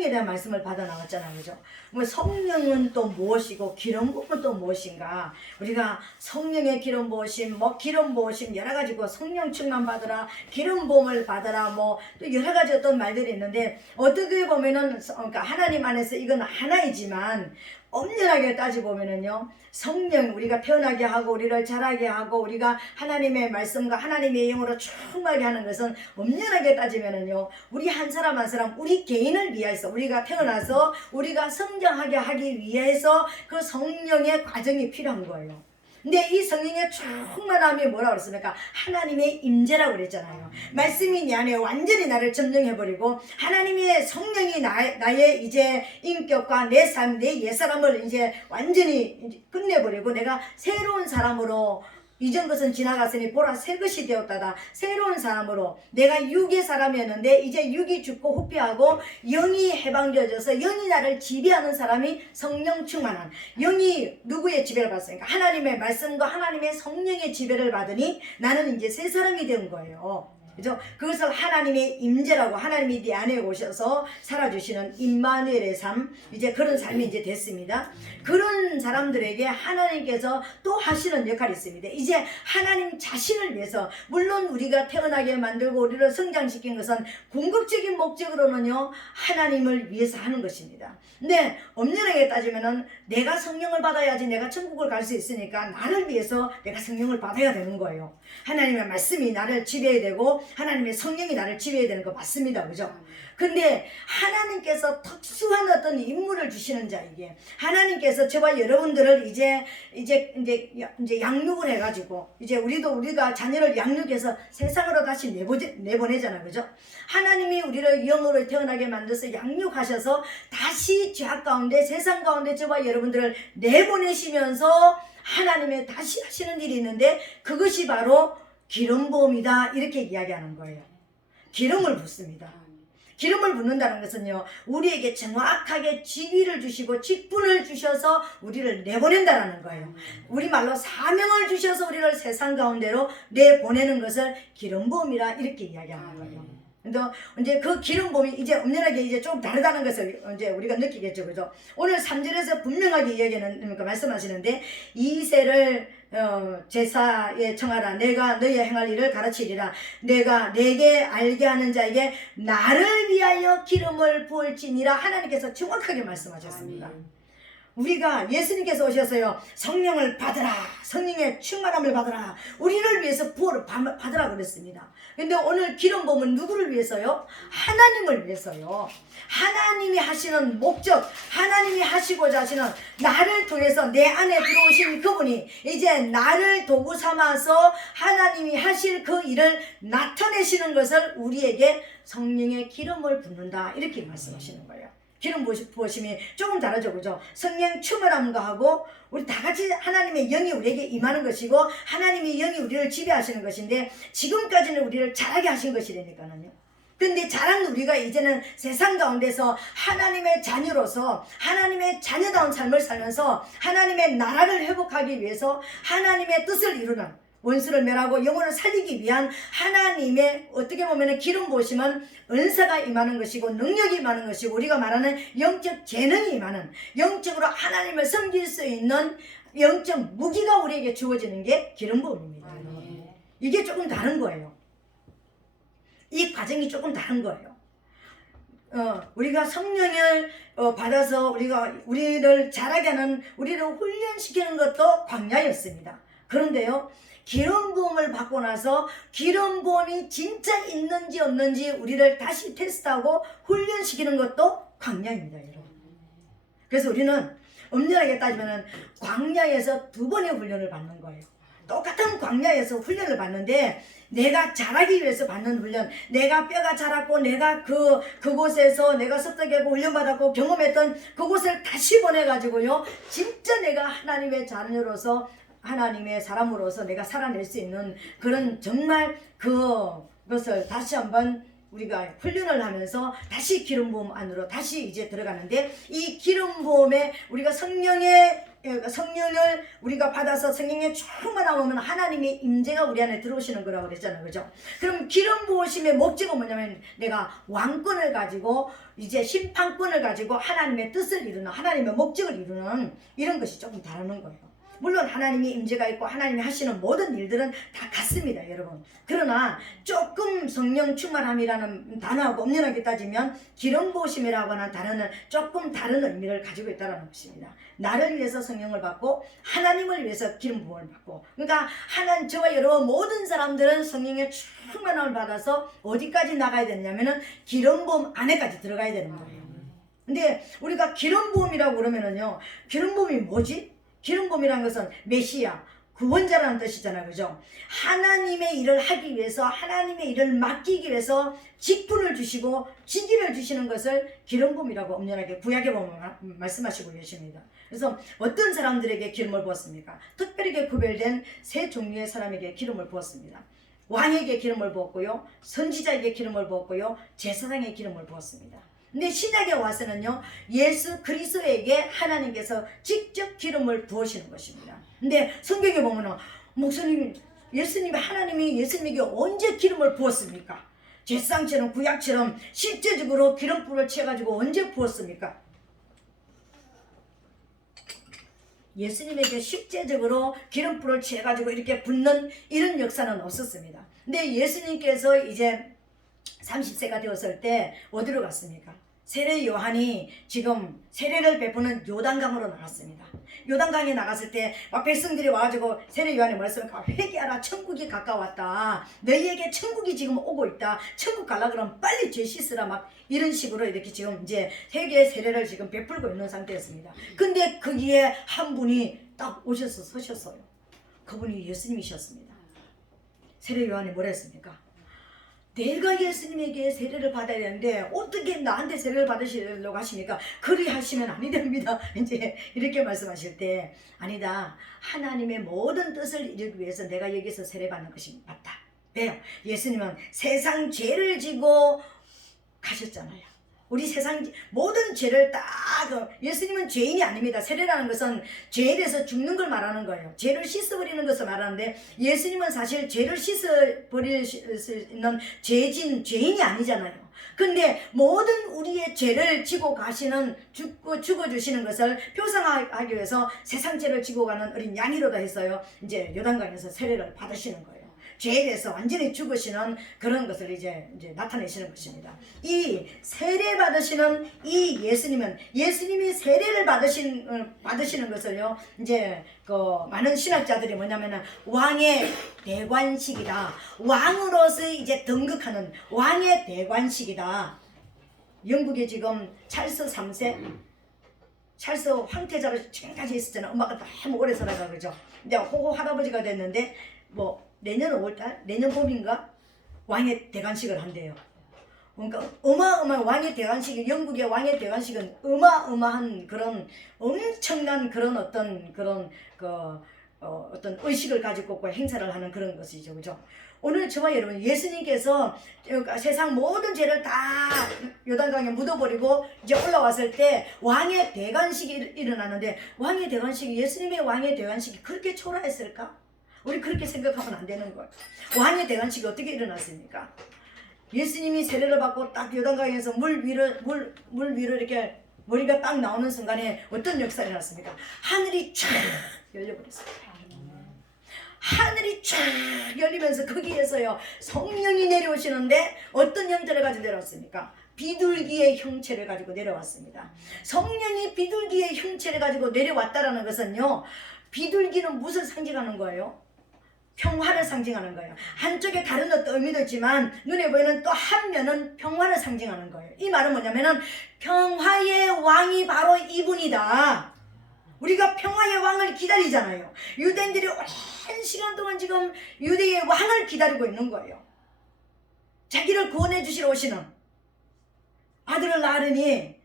성령에 대한 말씀을 받아 나왔잖아요. 그죠? 뭐 성령은 또 무엇이고 기름 부음은 또 무엇인가? 우리가 성령의 기름 부으심, 뭐 기름 부으심 여러 가지고 성령 충만 받으라, 기름 부음을 받으라, 뭐 또 여러 가지 어떤 말들이 있는데 어떻게 보면은 그러니까 하나님 안에서 이건 하나이지만 엄연하게 따져보면은요, 성령 우리가 태어나게 하고 우리를 자라게 하고 우리가 하나님의 말씀과 하나님의 영으로 충만하게 하는 것은 엄연하게 따지면은요, 우리 한 사람 한 사람 우리 개인을 위해서 우리가 태어나서 우리가 성장하게 하기 위해서 그 성령의 과정이 필요한 거예요. 근데 이 성령의 충만함이 뭐라고 그랬습니까? 하나님의 임재라고 그랬잖아요. 말씀이 내 안에 완전히 나를 점령해버리고 하나님의 성령이 나의 이제 인격과 내 삶, 내 옛사람을 이제 완전히 끝내버리고 내가 새로운 사람으로 이전 것은 지나갔으니 보라 새 것이 되었다다. 새로운 사람으로 내가 육의 사람이었는데 이제 육이 죽고 후피하고 영이 해방되어져서 영이 나를 지배하는 사람이 성령 충만한, 영이 누구의 지배를 받습니까? 하나님의 말씀과 하나님의 성령의 지배를 받으니 나는 이제 새 사람이 된 거예요. 그죠? 그것을 하나님의 임재라고, 하나님이 네 안에 오셔서 살아주시는 임마누엘의 삶, 이제 그런 삶이 이제 됐습니다. 그런 사람들에게 하나님께서 또 하시는 역할이 있습니다. 이제 하나님 자신을 위해서, 물론 우리가 태어나게 만들고 우리를 성장시킨 것은 궁극적인 목적으로는요, 하나님을 위해서 하는 것입니다. 근데 엄연하게 따지면은 내가 성령을 받아야지 내가 천국을 갈 수 있으니까 나를 위해서 내가 성령을 받아야 되는 거예요. 하나님의 말씀이 나를 지배해야 되고 하나님의 성령이 나를 지배해야 되는 거 맞습니다. 그죠? 근데 하나님께서 특수한 어떤 임무를 주시는 자에게, 하나님께서 저와 여러분들을 이제 양육을 해가지고 이제 우리가 자녀를 양육해서 세상으로 다시 내보내잖아요. 그죠? 하나님이 우리를 영으로 태어나게 만들어서 양육하셔서 다시 죄악 가운데 세상 가운데 저와 여러분들을 내보내시면서 하나님의 다시 하시는 일이 있는데 그것이 바로 기름 부음이다, 이렇게 이야기하는 거예요. 기름을 붓습니다. 기름을 붓는다는 것은요, 우리에게 정확하게 지위를 주시고 직분을 주셔서 우리를 내보낸다는 거예요. 우리말로 사명을 주셔서 우리를 세상 가운데로 내보내는 것을 기름 부음이라 이렇게 이야기하는 거예요. 근데 이제 그 기름 부음이 이제 엄연하게 이제 좀 다르다는 것을 이제 우리가 느끼겠죠. 그죠? 오늘 3절에서 분명하게 이야기하는, 말씀하시는데, 이세를 제사에 청하라. 내가 너희의 행할 일을 가르치리라. 내가 내게 알게 하는 자에게 나를 위하여 기름을 부을지니라. 하나님께서 정확하게 말씀하셨습니다. 우리가 예수님께서 오셔서요, 성령을 받으라, 성령의 충만함을 받으라, 우리를 위해서 부어를 받으라 그랬습니다. 근데 오늘 기름 부음은 누구를 위해서요? 하나님을 위해서요. 하나님이 하시는 목적, 하나님이 하시고자 하시는, 나를 통해서 내 안에 들어오신 그분이 이제 나를 도구 삼아서 하나님이 하실 그 일을 나타내시는 것을 우리에게 성령의 기름을 붓는다, 이렇게 말씀하시는 거예요. 기름 부으심이 조금 다르죠. 그죠? 성령 충만함과 하고 우리 다 같이 하나님의 영이 우리에게 임하는 것이고 하나님의 영이 우리를 지배하시는 것인데, 지금까지는 우리를 자라게 하신 것이라니까요. 근데 자란 우리가 이제는 세상 가운데서 하나님의 자녀로서 하나님의 자녀다운 삶을 살면서 하나님의 나라를 회복하기 위해서 하나님의 뜻을 이루는, 원수를 멸하고 영혼을 살리기 위한 하나님의, 어떻게 보면 기름 부으심은 은사가 임하는 것이고 능력이 임하는 것이고 우리가 말하는 영적 재능이 임하는, 영적으로 하나님을 섬길 수 있는 영적 무기가 우리에게 주어지는 게 기름 부음입니다. 이게 조금 다른 거예요. 이 과정이 조금 다른 거예요. 우리가 성령을 받아서 우리를 자라게 하는, 우리를 훈련시키는 것도 광야였습니다. 그런데요, 기름 부음을 받고 나서 기름 부음이 진짜 있는지 없는지 우리를 다시 테스트하고 훈련시키는 것도 광야입니다, 여러분. 그래서 우리는 엄연하게 따지면 광야에서 2번의 훈련을 받는 거예요. 똑같은 광야에서 훈련을 받는데, 내가 자라기 위해서 받는 훈련, 내가 뼈가 자랐고 내가 그곳에서 내가 습득하고 훈련받았고 경험했던 그곳을 다시 보내가지고요, 진짜 내가 하나님의 자녀로서 하나님의 사람으로서 내가 살아낼 수 있는 그런, 정말 그것을 다시 한번 우리가 훈련을 하면서 다시 기름 부음 안으로 다시 이제 들어가는데, 이 기름 부음에 우리가 성령의 성령을 우리가 받아서 성령의 충만하면 하나님의 임재가 우리 안에 들어오시는 거라고 그랬잖아요. 그죠? 그럼 기름 부으심의 목적은 뭐냐면 내가 왕권을 가지고 이제 심판권을 가지고 하나님의 뜻을 이루는, 하나님의 목적을 이루는 이런 것이 조금 다르는 거예요. 물론 하나님의 임재가 있고 하나님이 하시는 모든 일들은 다 같습니다, 여러분. 그러나 조금 성령 충만함이라는 단어하고 엄연하게 따지면 기름 부으심이라고 하는 단어는 조금 다른 의미를 가지고 있다는 것입니다. 나를 위해서 성령을 받고 하나님을 위해서 기름 부음을 받고, 그러니까 저와 여러분 모든 사람들은 성령의 충만함을 받아서 어디까지 나가야 되냐면은 기름 부음 안에까지 들어가야 되는 거예요. 근데 우리가 기름 부음이라고 그러면은요, 기름 부음이 뭐지? 기름 부음이라는 것은 메시아, 구원자라는 뜻이잖아요. 그죠? 하나님의 일을 하기 위해서, 하나님의 일을 맡기기 위해서 직분을 주시고 지지를 주시는 것을 기름 부음이라고 엄연하게 구약에 보면 말씀하시고 계십니다. 그래서 어떤 사람들에게 기름을 부었습니까? 특별하게 구별된 세 종류의 사람에게 기름을 부었습니다. 왕에게 기름을 부었고요, 선지자에게 기름을 부었고요, 제사장에게 기름을 부었습니다. 근데 신약에 와서는요, 예수 그리스도에게 하나님께서 직접 기름을 부으시는 것입니다. 근데 성경에 보면은 목사님, 하나님이 예수님에게 언제 기름을 부었습니까? 제사장처럼 구약처럼 실제적으로 기름불을 채가지고 언제 부었습니까? 예수님에게 실제적으로 기름불을 채가지고 이렇게 붓는 이런 역사는 없었습니다. 근데 예수님께서 이제 30세가 되었을 때 어디로 갔습니까? 세례 요한이 지금 세례를 베푸는 요단강으로 나갔습니다. 요단강에 나갔을 때 막 백성들이 와가지고 세례 요한이 말씀하니까 회개하라, 천국이 가까웠다, 너희에게 천국이 지금 오고 있다, 천국 가려 그러면 빨리 죄 씻으라, 막 이런 식으로 이렇게 지금 이제 회개의 세례를 지금 베풀고 있는 상태였습니다. 근데 거기에 한 분이 딱 오셔서 서셨어요. 그분이 예수님이셨습니다. 세례 요한이 뭐라 했습니까? 내가 예수님에게 세례를 받아야 되는데 어떻게 나한테 세례를 받으시려고 하십니까? 그리 하시면 아니 됩니다. 이제 이렇게 말씀하실 때, 아니다, 하나님의 모든 뜻을 이루기 위해서 내가 여기서 세례 받는 것이 맞다. 왜요? 예수님은 세상 죄를 지고 가셨잖아요. 우리 세상 모든 죄를 딱, 예수님은 죄인이 아닙니다. 세례라는 것은 죄에 대해서 죽는 걸 말하는 거예요. 죄를 씻어버리는 것을 말하는데, 예수님은 사실 죄를 씻어버릴 수 있는 죄인이 아니잖아요. 근데 모든 우리의 죄를 지고 가시는, 죽어주시는 것을 표상하기 위해서 세상 죄를 지고 가는 어린 양이로다 했어요. 이제 요단강에서 세례를 받으시는 거예요. 죄에 대해서 완전히 죽으시는 그런 것을 이제 나타내시는 것입니다. 이 세례 받으시는 이 예수님이 세례를 받으시는 것을요, 이제 많은 신학자들이 뭐냐면은 왕의 대관식이다, 왕으로서 이제 등극하는 왕의 대관식이다. 영국에 지금 찰스 3세, 찰스 황태자로 지금까지 있었잖아요. 엄마가 너무 오래 살아가, 그죠? 근데 호호 할아버지가 됐는데 내년 5월달, 내년 봄인가 왕의 대관식을 한대요. 그러니까 어마어마한 왕의 대관식이, 영국의 왕의 대관식은 어마어마한 그런 엄청난 그런 어떤 의식을 가지고 행사를 하는 그런 것이죠, 그죠? 오늘 저와 여러분, 예수님께서 세상 모든 죄를 다 요단강에 묻어버리고 이제 올라왔을 때 왕의 대관식이 일어나는데, 왕의 대관식이, 예수님의 왕의 대관식이 그렇게 초라했을까? 우리 그렇게 생각하면 안 되는 거예요. 왕의 대관식이 어떻게 일어났습니까? 예수님이 세례를 받고 딱 요단강에서 물 위로 이렇게 머리가 딱 나오는 순간에 어떤 역사가 일어났습니까? 하늘이 쫙 열려버렸어요. 하늘이 쫙 열리면서 거기에서요, 성령이 내려오시는데 어떤 형태를 가지고 내려왔습니까? 비둘기의 형체를 가지고 내려왔습니다. 성령이 비둘기의 형체를 가지고 내려왔다라는 것은요, 비둘기는 무엇을 상징하는 거예요? 평화를 상징하는 거예요. 한쪽에 다른 어떤 의미도 있지만 눈에 보이는 또 한 면은 평화를 상징하는 거예요. 이 말은 뭐냐면은 평화의 왕이 바로 이분이다. 우리가 평화의 왕을 기다리잖아요. 유대인들이 오랜 시간 동안 지금 유대의 왕을 기다리고 있는 거예요. 자기를 구원해 주시러 오시는, 아들을 낳으니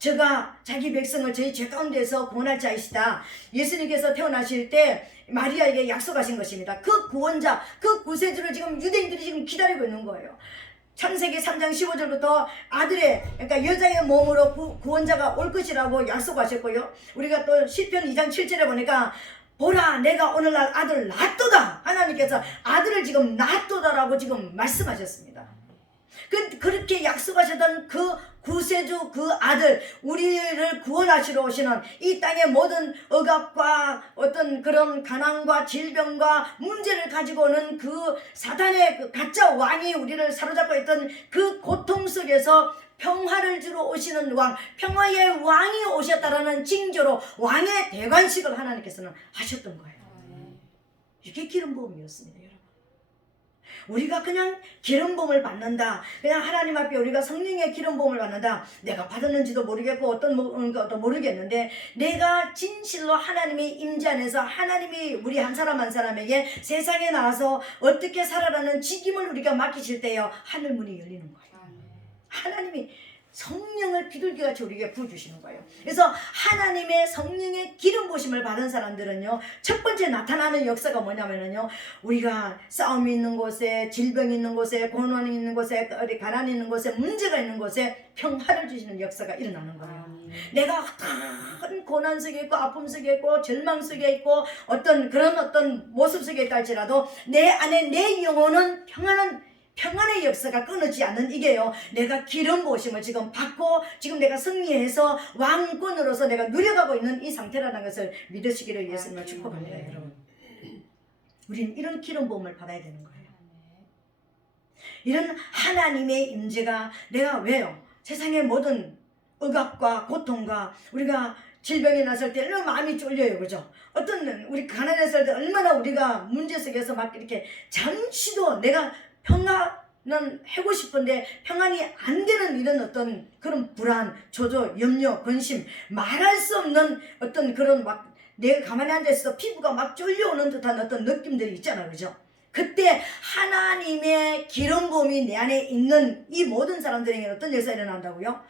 저가 자기 백성을 저희 죄 가운데서 구원할 자이시다. 예수님께서 태어나실 때 마리아에게 약속하신 것입니다. 그 구원자, 그 구세주를 지금 유대인들이 지금 기다리고 있는 거예요. 창세기 3장 15절부터 아들의 그러니까 여자의 몸으로 구원자가 올 것이라고 약속하셨고요. 우리가 또 시편 2장 7절에 보니까 보라 내가 오늘날 아들 낳도다. 하나님께서 아들을 지금 낳도다라고 지금 말씀하셨습니다. 그렇게 약속하셨던 그 구세주 그 아들 우리를 구원하시러 오시는 이 땅의 모든 억압과 어떤 그런 가난과 질병과 문제를 가지고 오는 그 사단의 그 가짜 왕이 우리를 사로잡고 있던 그 고통 속에서 평화를 주러 오시는 왕, 평화의 왕이 오셨다라는 징조로 왕의 대관식을 하나님께서는 하셨던 거예요. 이게 기름 부음이었습니다, 여러분. 우리가 그냥 기름 부음을 받는다, 그냥 하나님 앞에 우리가 성령의 기름 부음을 받는다, 내가 받았는지도 모르겠고 어떤 것도 모르겠는데 내가 진실로 하나님의 임재 안에서 하나님이 우리 한 사람 한 사람에게 세상에 나와서 어떻게 살아라는 직임을 우리가 맡기실 때요 하늘 문이 열리는 거예요. 하나님이 성령을 비둘기같이 우리에게 부어주시는 거예요. 그래서 하나님의 성령의 기름 부으심을 받은 사람들은요 첫 번째 나타나는 역사가 뭐냐면요 우리가 싸움이 있는 곳에, 질병이 있는 곳에, 고난이 있는 곳에, 가난이 있는 곳에, 문제가 있는 곳에 평화를 주시는 역사가 일어나는 거예요. 내가 어떤 고난 속에 있고 아픔 속에 있고 절망 속에 있고 어떤 모습 속에 있다 할지라도 내 안에 내 영혼은 평안의 역사가 끊어지지 않는 이게요 내가 기름 부으심을 지금 받고 지금 내가 승리해서 왕권으로서 내가 누려가고 있는 이 상태라는 것을 믿으시기를 예수님을 축복합니다. 여러분, 우리는 이런 기름 부음을 받아야 되는 거예요. 이런 하나님의 임재가 내가 왜요 세상의 모든 억압과 고통과 우리가 질병이 났을 때 얼마나 마음이 쫄려요, 그죠? 어떤 우리 가난했을 때 얼마나 우리가 문제 속에서 막 이렇게 잠시도 내가 평안은 하고 싶은데 평안이 안 되는 이런 어떤 그런 불안, 조조, 염려, 근심, 말할 수 없는 어떤 그런 막 내가 가만히 앉아있어 피부가 막 쫄려오는 듯한 어떤 느낌들이 있잖아요, 그죠? 그때 하나님의 기름 부음이 내 안에 있는 이 모든 사람들에게 어떤 역사가 일어난다고요?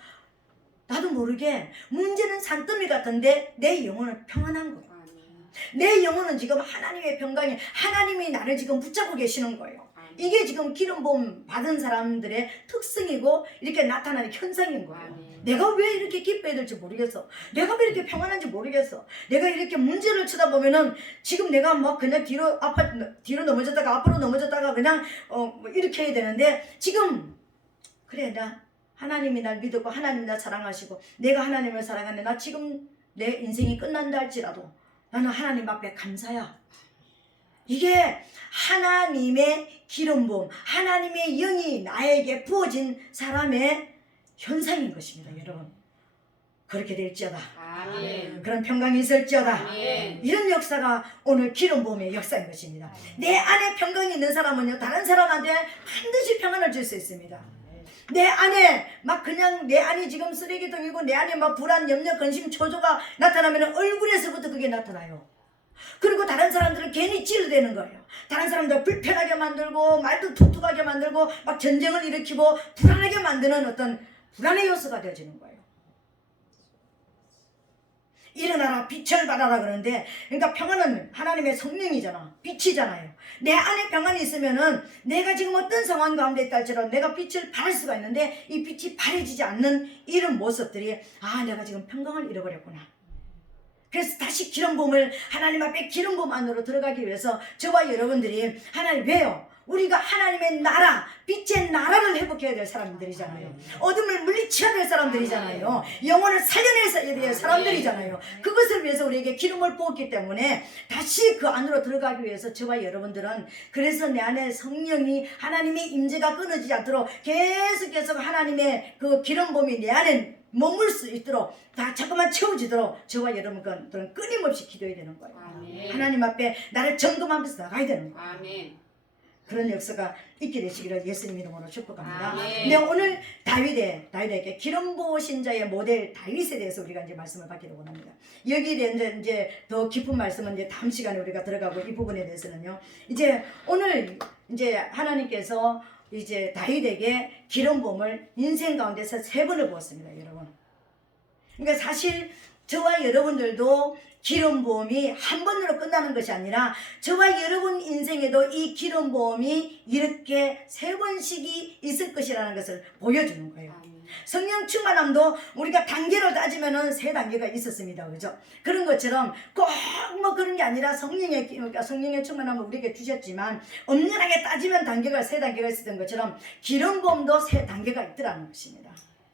나도 모르게 문제는 산더미 같은데 내 영혼은 평안한 거예요. 내 영혼은 지금 하나님의 평강에 하나님이 나를 지금 붙잡고 계시는 거예요. 이게 지금 기름 부음 받은 사람들의 특성이고 이렇게 나타나는 현상인 거예요. 내가 왜 이렇게 기뻐해야 될지 모르겠어. 내가 왜 이렇게 평안한지 모르겠어. 내가 이렇게 문제를 쳐다보면은 지금 내가 막 그냥 뒤로 넘어졌다가 앞으로 넘어졌다가 그냥 이렇게 해야 되는데 지금 그래 나 하나님이 날 믿었고 하나님 날 사랑하시고 내가 하나님을 사랑하는데 나 지금 내 인생이 끝난다 할지라도 나는 하나님 앞에 감사야. 이게 하나님의 기름 부음, 하나님의 영이 나에게 부어진 사람의 현상인 것입니다, 여러분. 그렇게 될지어다. 아멘. 그런 평강이 있을지어다. 아멘. 이런 역사가 오늘 기름 부음의 역사인 것입니다. 내 안에 평강이 있는 사람은요 다른 사람한테 반드시 평안을 줄 수 있습니다. 내 안에 막 그냥 내 안이 지금 쓰레기통이고 내 안에 막 불안, 염려, 근심, 초조가 나타나면 얼굴에서부터 그게 나타나요. 그리고 다른 사람들은 괜히 찌르대는 거예요. 다른 사람들 불편하게 만들고 말도 툭툭하게 만들고 막 전쟁을 일으키고 불안하게 만드는 어떤 불안의 요소가 되어지는 거예요. 일어나라 빛을 발하라 그러는데 그러니까 평안은 하나님의 성령이잖아. 빛이잖아요. 내 안에 평안이 있으면은 내가 지금 어떤 상황 가운데 있다 할지라도 내가 빛을 발할 수가 있는데 이 빛이 발해지지 않는 이런 모습들이 내가 지금 평강을 잃어버렸구나. 그래서 다시 기름 부음을 하나님 앞에 기름 부음 안으로 들어가기 위해서 저와 여러분들이 하나님 왜요? 우리가 하나님의 나라, 빛의 나라를 회복해야 될 사람들이잖아요. 어둠을 물리쳐야 될 사람들이잖아요. 영혼을 살려내야 될 사람들이잖아요. 그것을 위해서 우리에게 기름을 부었기 때문에 다시 그 안으로 들어가기 위해서 저와 여러분들은 그래서 내 안에 성령이 하나님의 임재가 끊어지지 않도록 계속해서 하나님의 그 기름 부음이 내 안에 머물 수 있도록 다 자꾸만 채워지도록 저와 여러분들은 끊임없이 기도해야 되는 거예요. 아멘. 하나님 앞에 나를 점검하면서 나가야 되는 거예요. 아멘. 그런 역사가 있게 되시기를 예수님 이름으로 축복합니다. 아멘. 근데 오늘 다윗에게 기름 부으신 자의 모델 다윗에 대해서 우리가 이제 말씀을 받기를 원합니다. 여기에 이제 더 깊은 말씀은 이제 다음 시간에 우리가 들어가고 이 부분에 대해서는요. 이제 오늘 이제 하나님께서 이제 다윗에게 기름 부음을 인생 가운데서 3번을 부었습니다, 여러분. 그러니까 사실 저와 여러분들도 기름 부음이 한 번으로 끝나는 것이 아니라 저와 여러분 인생에도 이 기름 부음이 이렇게 3번씩이 있을 것이라는 것을 보여주는 거예요. 성령 충만함도 우리가 단계로 따지면은 3단계가 있었습니다. 그죠? 그런 것처럼 꼭 뭐 그런 게 아니라 성령의 충만함을 우리에게 주셨지만 엄연하게 따지면 단계가 3단계가 있었던 것처럼 기름 부음도 3단계가 있더라는 것입니다.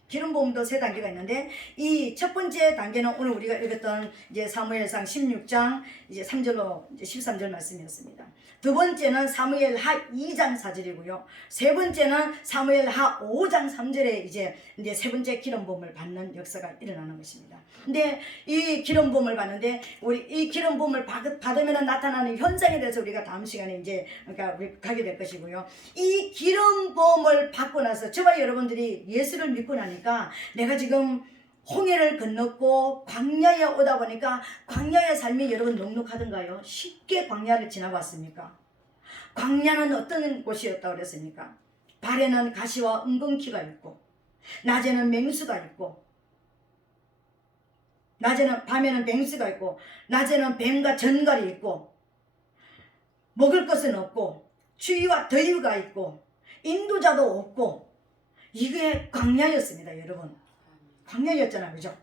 기름 부음도 3단계가 있는데 이 첫 번째 단계는 오늘 우리가 읽었던 이제 사무엘상 16장 이제 3절로 이제 13절 말씀이었습니다. 두 번째는 사무엘하 2장 4절이고요. 세 번째는 사무엘하 5장 3절에 이제 세 번째 기름 부음을 받는 역사가 일어나는 것입니다. 근데 이 기름 부음을 받는데 우리 이 기름 부음을 받으면 나타나는 현상에 대해서 우리가 다음 시간에 이제 그러니까 우리 가게 될 것이고요. 이 기름 부음을 받고 나서 저와 여러분들이 예수를 믿고 나니까 내가 지금 홍해를 건넜고 광야에 오다 보니까 광야의 삶이 여러분 넉넉하던가요? 쉽게 광야를 지나봤습니까? 광야는 어떤 곳이었다고 그랬습니까? 발에는 가시와 은근키가 있고 낮에는 맹수가 있고 밤에는 맹수가 있고 낮에는 뱀과 전갈이 있고 먹을 것은 없고 추위와 더위가 있고 인도자도 없고 이게 광야였습니다. 여러분 광야였잖아요. 그죠?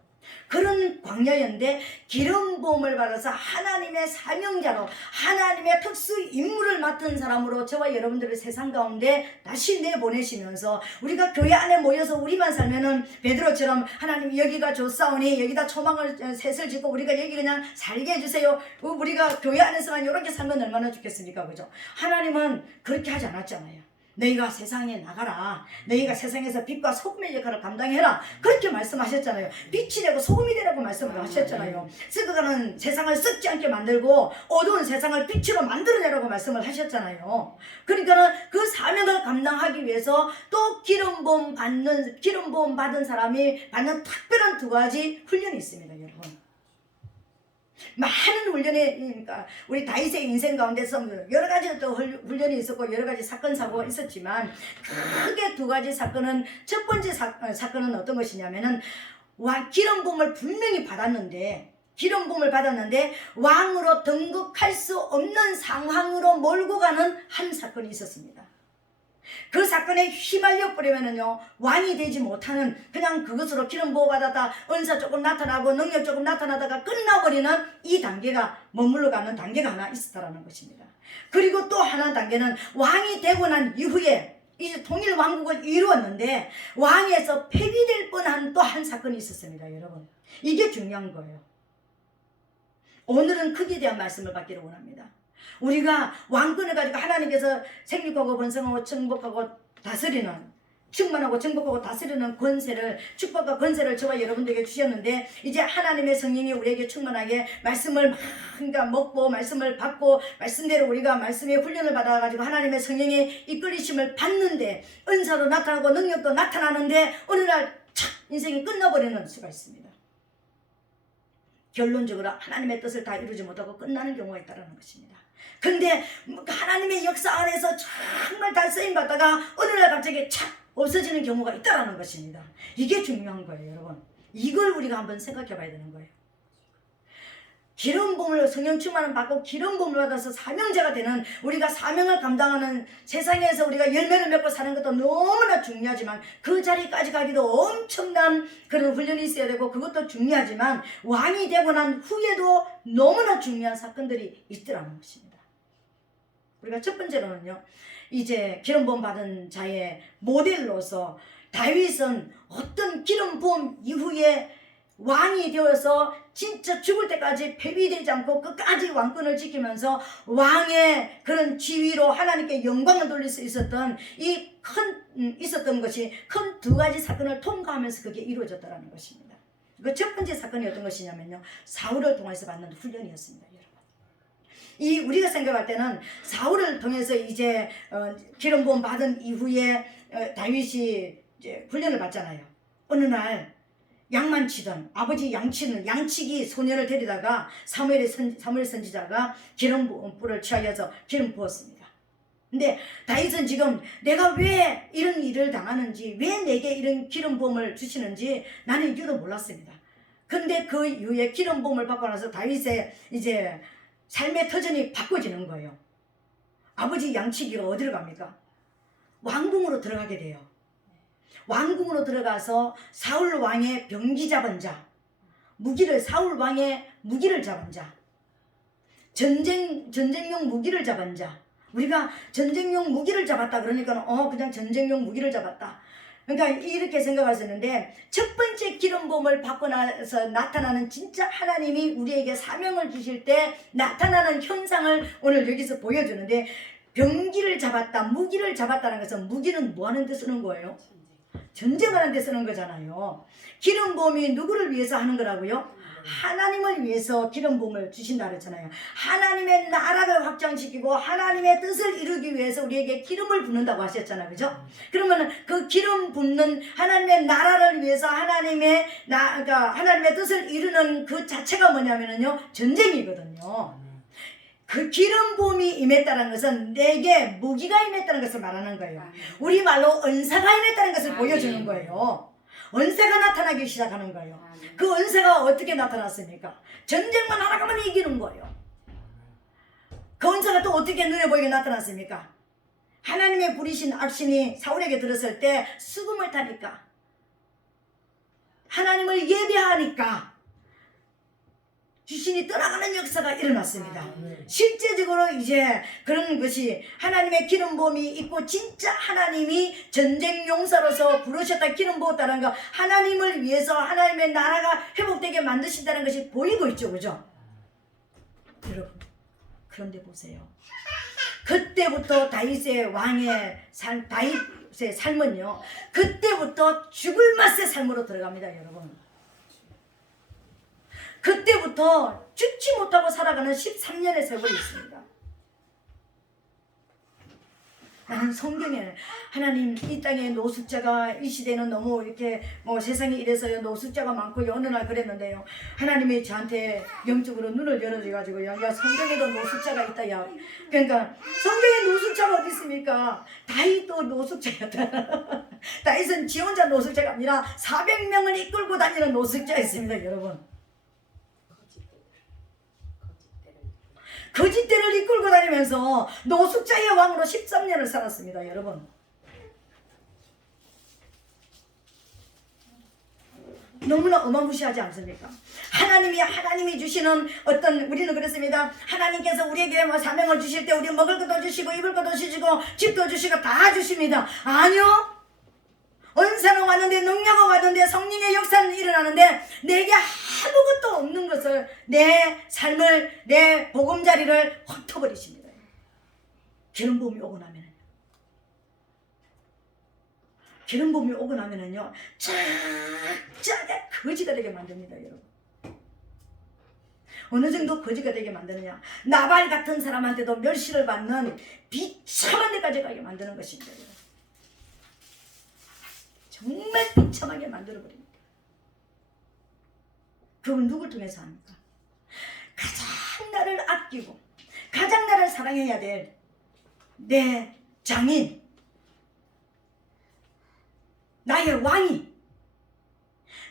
그런 광야였는데 기름 부음을 받아서 하나님의 사명자로 하나님의 특수 임무를 맡은 사람으로 저와 여러분들을 세상 가운데 다시 내보내시면서 우리가 교회 안에 모여서 우리만 살면은 베드로처럼 하나님 여기가 좋사오니 여기다 초막을 셋을 짓고 우리가 여기 그냥 살게 해주세요. 우리가 교회 안에서만 이렇게 살면 얼마나 좋겠습니까? 그죠? 하나님은 그렇게 하지 않았잖아요. 너희가 세상에 나가라. 너희가 세상에서 빛과 소금의 역할을 감당해라. 그렇게 말씀하셨잖아요. 빛이 되고 소금이 되라고 말씀을 하셨잖아요. 썩어가는 세상을 썩지 않게 만들고 어두운 세상을 빛으로 만들어내라고 말씀을 하셨잖아요. 그러니까는 그 사명을 감당하기 위해서 또 기름 부음 받은 사람이 받는 특별한 2가지 훈련이 있습니다. 여러분. 많은 훈련이 그러니까 우리 다윗의 인생 가운데서 여러 가지 또 훈련이 있었고 여러 가지 사건 사고가 있었지만 크게 2가지 사건은 첫 번째 사건은 어떤 것이냐면은 기름 부음을 분명히 받았는데 왕으로 등극할 수 없는 상황으로 몰고 가는 한 사건이 있었습니다. 그 사건에 휘말려 버리면은요 왕이 되지 못하는 그냥 그것으로 기름 부어 받았다 은사 조금 나타나고 능력 조금 나타나다가 끝나버리는 이 단계가 머물러 가는 단계가 하나 있었다라는 것입니다. 그리고 또 하나 단계는 왕이 되고 난 이후에 이제 통일 왕국을 이루었는데 왕에서 폐위될 뻔한 또 한 사건이 있었습니다. 여러분 이게 중요한 거예요. 오늘은 크기에 대한 말씀을 받기를 원합니다. 우리가 왕권을 가지고 하나님께서 생육하고 번성하고 정복하고 다스리는 충만하고 정복하고 다스리는 권세를 축복과 권세를 저와 여러분들에게 주셨는데 이제 하나님의 성령이 우리에게 충만하게 말씀을 그러니까 먹고 말씀을 받고 말씀대로 우리가 말씀의 훈련을 받아가지고 하나님의 성령의 이끌리심을 받는데 은사도 나타나고 능력도 나타나는데 어느 날 착 인생이 끝나버리는 수가 있습니다. 결론적으로 하나님의 뜻을 다 이루지 못하고 끝나는 경우가 있다는 것입니다. 근데 하나님의 역사 안에서 정말 다 쓰임받다가 어느 날 갑자기 착 없어지는 경우가 있다는 것입니다. 이게 중요한 거예요. 여러분 이걸 우리가 한번 생각해 봐야 되는 거예요. 기름 부음을 성령 충만을 받고 기름 부음을 받아서 사명자가 되는 우리가 사명을 감당하는 세상에서 우리가 열매를 맺고 사는 것도 너무나 중요하지만 그 자리까지 가기도 엄청난 그런 훈련이 있어야 되고 그것도 중요하지만 왕이 되고 난 후에도 너무나 중요한 사건들이 있더라는 것입니다. 우리가 첫 번째로는요 이제 기름 부음 받은 자의 모델로서 다윗은 어떤 기름 부음 이후에 왕이 되어서 진짜 죽을 때까지 폐위되지 않고 끝까지 왕권을 지키면서 왕의 그런 지위로 하나님께 영광을 돌릴 수 있었던 있었던 것이 큰 2가지 사건을 통과하면서 그게 이루어졌다는 것입니다. 그 첫 번째 사건이 어떤 것이냐면요 사울을 통해서 받는 훈련이었습니다. 여러분 우리가 생각할 때는 사울을 통해서 이제 기름 부음 받은 이후에 다윗이 이제 훈련을 받잖아요. 어느 날 양만치던 아버지 양치기 소녀를 데리다가 사무엘 선지자가 기름불을 취하여서 기름 부었습니다. 근데 다윗은 지금 내가 왜 이런 일을 당하는지 왜 내게 이런 기름 부음을 주시는지 나는 이유도 몰랐습니다. 근데 그 이후에 기름 부음을 받고 나서 다윗의 이제 삶의 터전이 바꿔지는 거예요. 아버지 양치기가 어디로 갑니까? 왕궁으로 들어가게 돼요. 왕궁으로 들어가서 사울 왕의 병기 잡은 자, 사울 왕의 무기를 잡은 자, 전쟁용 무기를 잡은 자. 우리가 전쟁용 무기를 잡았다 그러니까 그냥 전쟁용 무기를 잡았다. 그러니까 이렇게 생각할 수 있는데, 첫 번째 기름 부음을 받고 나서 나타나는 진짜 하나님이 우리에게 사명을 주실 때 나타나는 현상을 오늘 여기서 보여주는데, 병기를 잡았다, 무기를 잡았다는 것은, 무기는 뭐 하는 데 쓰는 거예요? 전쟁하는 데 쓰는 거잖아요. 기름 부음이 누구를 위해서 하는 거라고요? 하나님을 위해서 기름 부음을 주신다 그랬잖아요. 하나님의 나라를 확장시키고 하나님의 뜻을 이루기 위해서 우리에게 기름을 붓는다고 하셨잖아요. 그죠? 그러면 그 기름 붓는 하나님의 나라를 위해서 그러니까 하나님의 뜻을 이루는 그 자체가 뭐냐면요, 전쟁이거든요. 그 기름 부음이 임했다는 것은 내게 무기가 임했다는 것을 말하는 거예요. 우리말로 은사가 임했다는 것을 보여주는 거예요. 은사가 나타나기 시작하는 거예요. 그 은사가 어떻게 나타났습니까? 전쟁만 하다가 하면 이기는 거예요. 그 은사가 또 어떻게 눈에 보이게 나타났습니까? 하나님의 부리신 악신이 사울에게 들었을 때 수금을 타니까, 하나님을 예배하니까 귀신이 떠나가는 역사가 일어났습니다. 실제적으로 이제 그런 것이 하나님의 기름 부음이 있고, 진짜 하나님이 전쟁 용사로서 부르셨다, 기름 부었다는 거, 하나님을 위해서 하나님의 나라가 회복되게 만드신다는 것이 보이고 있죠. 그죠? 여러분, 그런데 보세요. 그때부터 다윗의 삶은요, 그때부터 죽을 맛의 삶으로 들어갑니다. 여러분, 그때부터 죽지 못하고 살아가는 13년의 세월이 있습니다. 나는 성경에 하나님, 이 땅에 노숙자가, 이 시대는 너무 이렇게 세상이 이래서요, 노숙자가 많고 어느 날 그랬는데요, 하나님이 저한테 영적으로 눈을 열어줘가지고, 야 성경에도 노숙자가 있다. 야, 그러니까 성경에 노숙자가 어디 있습니까? 다윗도 노숙자였다. 다윗은 지 혼자 노숙자가 아니라 400명을 이끌고 다니는 노숙자였습니다. 여러분, 거짓대를 이끌고 다니면서 노숙자의 왕으로 13년을 살았습니다. 여러분, 너무나 어마무시하지 않습니까? 하나님이 주시는 우리는 그랬습니다. 하나님께서 우리에게 사명을 주실 때 우리 먹을 것도 주시고 입을 것도 주시고 집도 주시고 다 주십니다. 아니요, 은사는 왔는데, 능력은 왔는데, 성령의 역사는 일어나는데 내게 아무것도 없는 것을, 내 삶을, 내 보금자리를 흩어버리십니다. 기름 부음이 오고 나면은요, 쫙쫙 거지가 되게 만듭니다. 여러분, 어느 정도 거지가 되게 만드느냐, 나발 같은 사람한테도 멸시를 받는 비참한 데까지 가게 만드는 것입니다. 여러분, 정말 비참하게 만들어버립니다. 그건 누굴 통해서 합니까? 가장 나를 아끼고 가장 나를 사랑해야 될 내 장인, 나의 왕이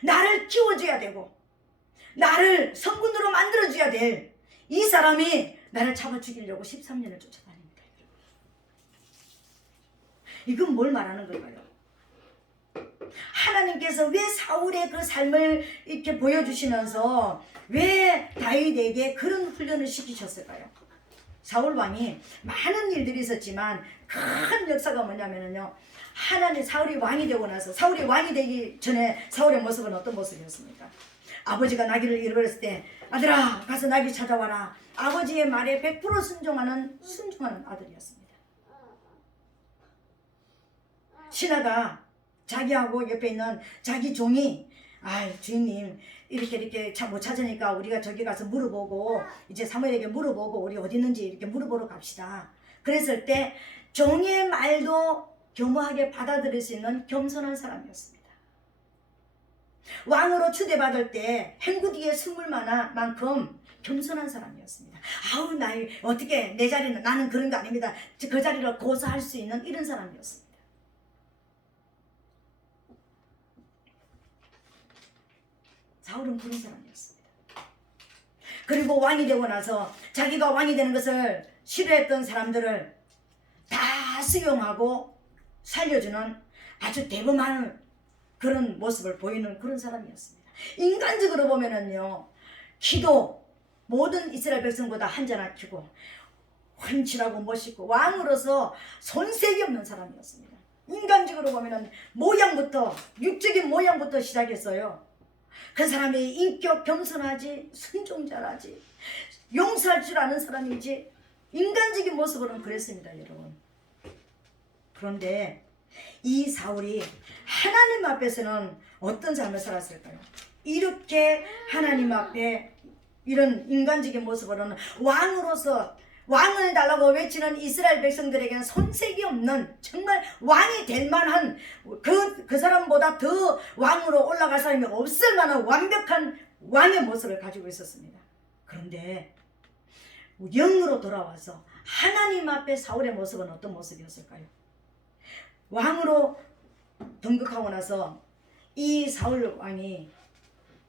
나를 키워줘야 되고 나를 성군으로 만들어줘야 될 이 사람이 나를 잡아 죽이려고 13년을 쫓아다닙니다. 이건 뭘 말하는 걸까요? 하나님께서 왜 사울의 그 삶을 이렇게 보여주시면서 왜 다윗에게 그런 훈련을 시키셨을까요? 사울 왕이 많은 일들이 있었지만 큰 역사가 뭐냐면요, 사울이 왕이 되고 나서, 사울이 왕이 되기 전에 사울의 모습은 어떤 모습이었습니까? 아버지가 나귀를 잃어버렸을 때, 아들아 가서 나귀 찾아와라. 아버지의 말에 100% 순종하는 아들이었습니다. 신하가 자기하고 옆에 있는 자기 종이, 주인님 이렇게 못 찾으니까 우리가 저기 가서 물어보고, 이제 사무엘에게 물어보고 우리 어디 있는지 이렇게 물어보러 갑시다. 그랬을 때 종의 말도 겸허하게 받아들일 수 있는 겸손한 사람이었습니다. 왕으로 추대받을 때 행구 뒤에 숨을 만큼 겸손한 사람이었습니다. 어떻게 내 자리는, 나는 그런 거 아닙니다. 그 자리를 고사할 수 있는 이런 사람이었습니다. 사울은 그런 사람이었습니다. 그리고 왕이 되고 나서 자기가 왕이 되는 것을 싫어했던 사람들을 다 수용하고 살려주는 아주 대범한 그런 모습을 보이는 그런 사람이었습니다. 인간적으로 보면은요, 키도 모든 이스라엘 백성보다 한자나 키고 훤칠하고 멋있고 왕으로서 손색이 없는 사람이었습니다. 인간적으로 보면은 모양부터, 육적인 모양부터 시작했어요. 그 사람이 인격 겸손하지, 순종자라지, 용서할 줄 아는 사람이지, 인간적인 모습으로는 그랬습니다, 여러분. 그런데 이 사울이 하나님 앞에서는 어떤 삶을 살았을까요? 이렇게 하나님 앞에 이런 인간적인 모습으로는 왕으로서 왕을 달라고 외치는 이스라엘 백성들에게는 손색이 없는, 정말 왕이 될 만한, 그 사람보다 더 왕으로 올라갈 사람이 없을 만한 완벽한 왕의 모습을 가지고 있었습니다. 그런데 영으로 돌아와서 하나님 앞에 사울의 모습은 어떤 모습이었을까요? 왕으로 등극하고 나서 이 사울 왕이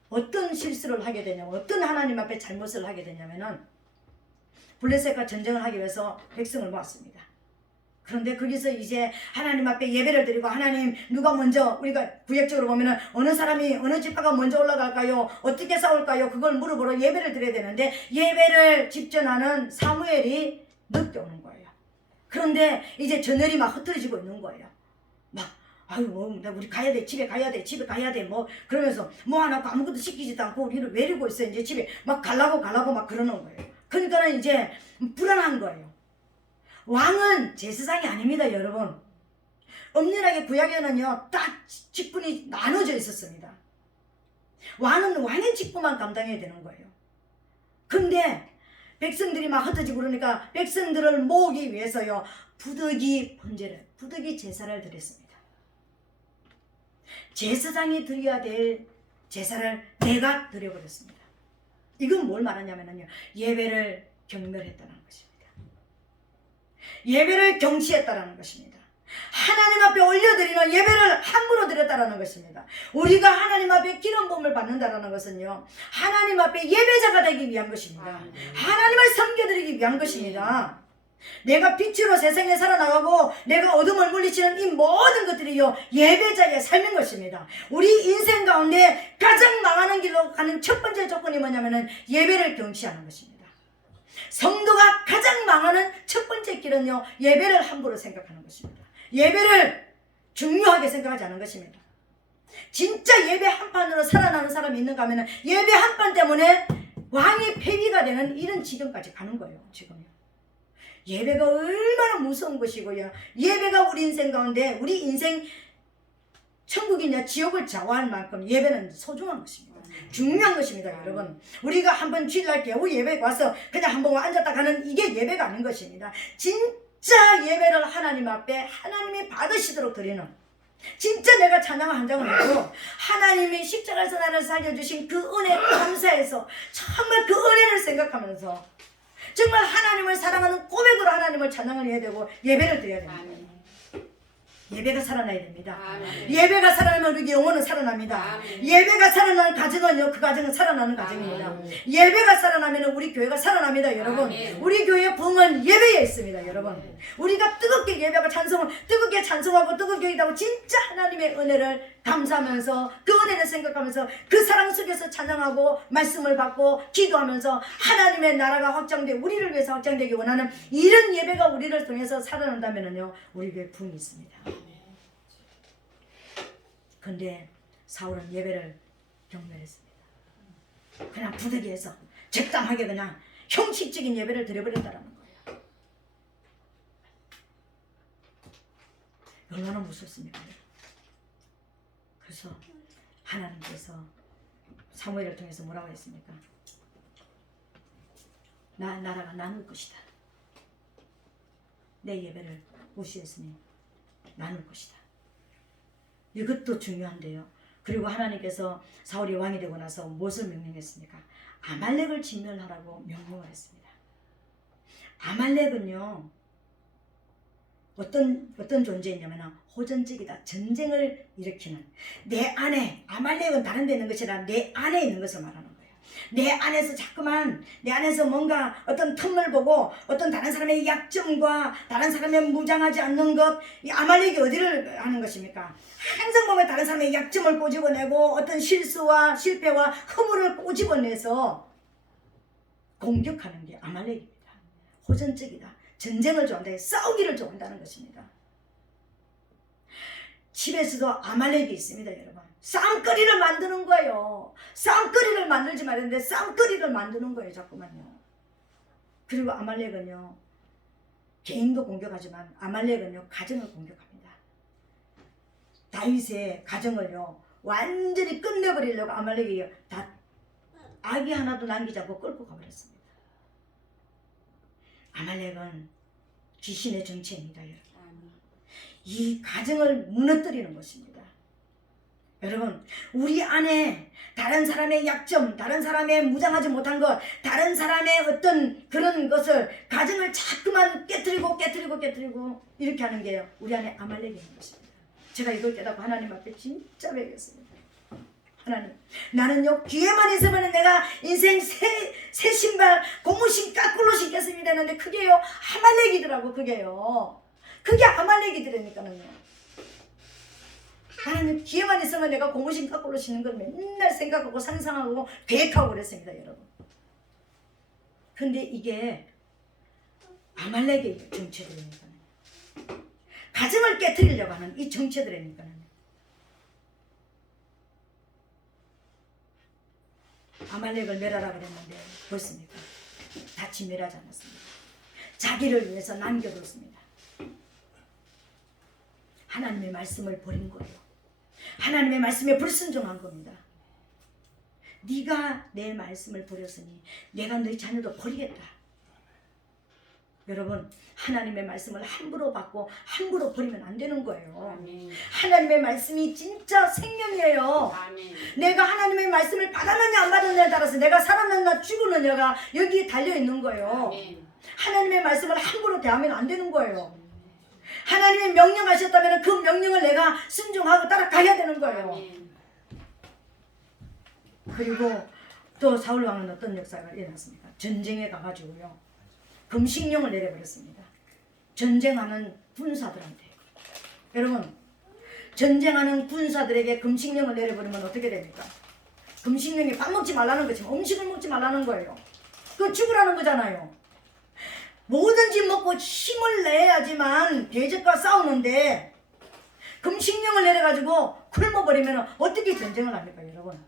어떤 실수를 하게 되냐면, 어떤 하나님 앞에 잘못을 하게 되냐면은, 블레셋과 전쟁을 하기 위해서 백성을 모았습니다. 그런데 거기서 이제 하나님 앞에 예배를 드리고, 하나님 누가 먼저, 우리가 구약적으로 보면은 어느 사람이 어느 지파가 먼저 올라갈까요? 어떻게 싸울까요? 그걸 물어보러 예배를 드려야 되는데, 예배를 집전하는 사무엘이 늦게 오는 거예요. 그런데 이제 저늘이 막 흩어지고 있는 거예요. 막 아유 우리 가야 돼, 집에 가야 돼, 집에 가야 돼, 뭐 그러면서 뭐 하나 아무것도 시키지도 않고 우리를 외리고 있어요. 이제 집에 막 가려고 막 그러는 거예요. 그러니까는 이제 불안한 거예요. 왕은 제사장이 아닙니다, 여러분. 엄연하게 구약에는요, 딱 직분이 나눠져 있었습니다. 왕은 왕의 직분만 감당해야 되는 거예요. 근데 백성들이 막 흩어지고 그러니까 백성들을 모으기 위해서요, 부득이 제사를 드렸습니다. 제사장이 드려야 될 제사를 내가 드려버렸습니다. 이건 뭘 말하냐면요, 예배를 경멸했다는 것입니다. 예배를 경시했다는 것입니다. 하나님 앞에 올려드리는 예배를 함부로 드렸다는 것입니다. 우리가 하나님 앞에 기름 부음을 받는다는 것은요, 하나님 앞에 예배자가 되기 위한 것입니다. 하나님을 섬겨드리기 위한 것입니다. 내가 빛으로 세상에 살아나가고 내가 어둠을 물리치는 이 모든 것들이요, 예배자의 삶인 것입니다. 우리 인생 가운데 가장 망하는 길로 가는 첫 번째 조건이 뭐냐면은 예배를 경시하는 것입니다. 성도가 가장 망하는 첫 번째 길은요, 예배를 함부로 생각하는 것입니다. 예배를 중요하게 생각하지 않은 것입니다. 진짜 예배 한 판으로 살아나는 사람이 있는가 하면은 예배 한 판 때문에 왕이 폐위가 되는 이런 지경까지 가는 거예요, 지금요. 예배가 얼마나 무서운 것이고요. 예배가 우리 인생 가운데, 우리 인생 천국이냐 지옥을 좌우할 만큼 예배는 소중한 것입니다. 중요한 것입니다, 여러분. 우리가 한번 주일날 겨우 예배에 와서 그냥 한번 앉았다 가는 이게 예배가 아닌 것입니다. 진짜 예배를 하나님 앞에 하나님이 받으시도록 드리는, 진짜 내가 찬양을 한 장을 하고 하나님이 십자가에서 나를 살려주신 그 은혜 감사해서 정말 그 은혜를 생각하면서 정말 하나님을 사랑하는 고백으로 하나님을 찬양을 해야 되고 예배를 드려야 됩니다. 예배가 살아나야 됩니다. 예배가 살아나면 우리 영혼은 살아납니다. 예배가 살아나는 가정은요, 그 가정은 살아나는 가정입니다. 예배가 살아나면 우리 교회가 살아납니다, 여러분. 우리 교회의 부흥은 예배에 있습니다, 여러분. 우리가 뜨겁게 예배하고 뜨겁게 찬송하고 뜨겁게 기도하고 진짜 하나님의 은혜를 감사하면서 그 은혜를 생각하면서 그 사랑 속에서 찬양하고 말씀을 받고 기도하면서 하나님의 나라가 우리를 위해서 확장되기 원하는 이런 예배가 우리를 통해서 살아난다면요, 우리 교회에 부흥이 있습니다. 그런데 사울은 예배를 경멸했습니다. 그냥 부득이해서 적당하게 그냥 형식적인 예배를 드려버렸다는 거예요. 얼마나 무섭습니까? 그래서 하나님께서 사무엘을 통해서 뭐라고 했습니까? 나라가 나눌 것이다. 내 예배를 무시했으니 나눌 것이다. 이것도 중요한데요. 그리고 하나님께서 사울이 왕이 되고 나서 무엇을 명령했습니까? 아말렉을 진멸하라고 명령을 했습니다. 아말렉은요, 어떤 존재냐면 호전적이다. 전쟁을 일으키는. 내 안에, 아말렉은 다른 데 있는 것이 아니라 내 안에 있는 것을 말하는 거예요. 내 안에서 자꾸만 내 안에서 뭔가 어떤 틈을 보고 어떤 다른 사람의 약점과 다른 사람의 무장하지 않는 것, 이 아말렉이 어디를 하는 것입니까? 항상 보면 다른 사람의 약점을 꼬집어내고 어떤 실수와 실패와 허물을 꼬집어내서 공격하는 게 아말렉입니다. 호전적이다. 전쟁을 좋아한다. 싸우기를 좋아한다는 것입니다. 집에서도 아말렉이 있습니다, 여러분. 싸움거리를 만드는 거예요. 싸움거리를 만들지 말았는데 싸움거리를 만드는 거예요, 자꾸만요. 그리고 아말렉은요, 개인도 공격하지만 아말렉은요, 가정을 공격합니다. 다윗의 가정을요, 완전히 끝내버리려고 아말렉이 다 아기 하나도 남기지 않고 끌고 가버렸습니다. 아말렉은 귀신의 정체입니다, 여러분. 이 가정을 무너뜨리는 것입니다. 여러분, 우리 안에 다른 사람의 약점, 다른 사람의 무장하지 못한 것, 다른 사람의 어떤 그런 것을, 가정을 자꾸만 깨뜨리고 이렇게 하는 게 우리 안에 아말렉이 있는 것입니다. 제가 이걸 깨닫고 하나님 앞에 진짜 배웠습니다. 하나님, 나는요, 기회만 있으면 내가 인생 새 신발 고무신 까꿀로 신겠습니다 했는데 그게요, 아말렉이더라고. 그게 아말렉이더라니까요. 하나님, 기회만 있으면 내가 고무신 까꿀로 신는 걸 맨날 생각하고 상상하고 계획하고 그랬습니다, 여러분. 근데 이게 아말렉의 정체들이니까요. 가정을 깨뜨리려고 하는 이 정체들이니까요. 아말렉을 멸하라 그랬는데 보십니까? 다치 멸하지 않았습니다. 자기를 위해서 남겨뒀습니다. 하나님의 말씀을 버린 거예요. 하나님의 말씀에 불순종한 겁니다. 네가 내 말씀을 버렸으니 내가 너희 자녀도 버리겠다. 여러분, 하나님의 말씀을 함부로 받고 함부로 버리면 안 되는 거예요. 아멘. 하나님의 말씀이 진짜 생명이에요. 아멘. 내가 하나님의 말씀을 받았느냐 안 받았느냐에 따라서 내가 살았느냐 죽었느냐가 여기에 달려있는 거예요. 아멘. 하나님의 말씀을 함부로 대하면 안 되는 거예요. 하나님의 명령하셨다면 그 명령을 내가 순종하고 따라가야 되는 거예요. 아멘. 그리고 또 사울왕은 어떤 역사가 일어났습니까? 전쟁에 가가지고요, 금식령을 내려버렸습니다. 전쟁하는 군사들한테. 여러분, 전쟁하는 군사들에게 금식령을 내려버리면 어떻게 됩니까? 금식령이 밥 먹지 말라는 거지만 음식을 먹지 말라는 거예요. 그거 죽으라는 거잖아요. 뭐든지 먹고 힘을 내야지만 대적과 싸우는데 금식령을 내려가지고 굶어버리면 어떻게 전쟁을 합니까, 여러분?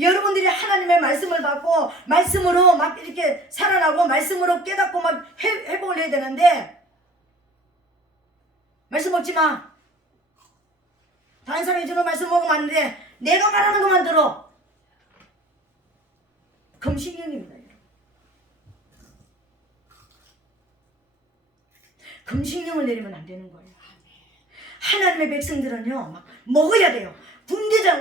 여러분들이 하나님의 말씀을 받고 말씀으로 막 이렇게 살아나고 말씀으로 깨닫고 막 회복을 해야 되는데 말씀 먹지 마. 다른 사람이 주는 말씀 먹으면 안 돼. 내가 말하는 것만 들어. 금식령입니다. 금식령을 내리면 안 되는 거예요. 하나님의 백성들은요, 막 먹어야 돼요.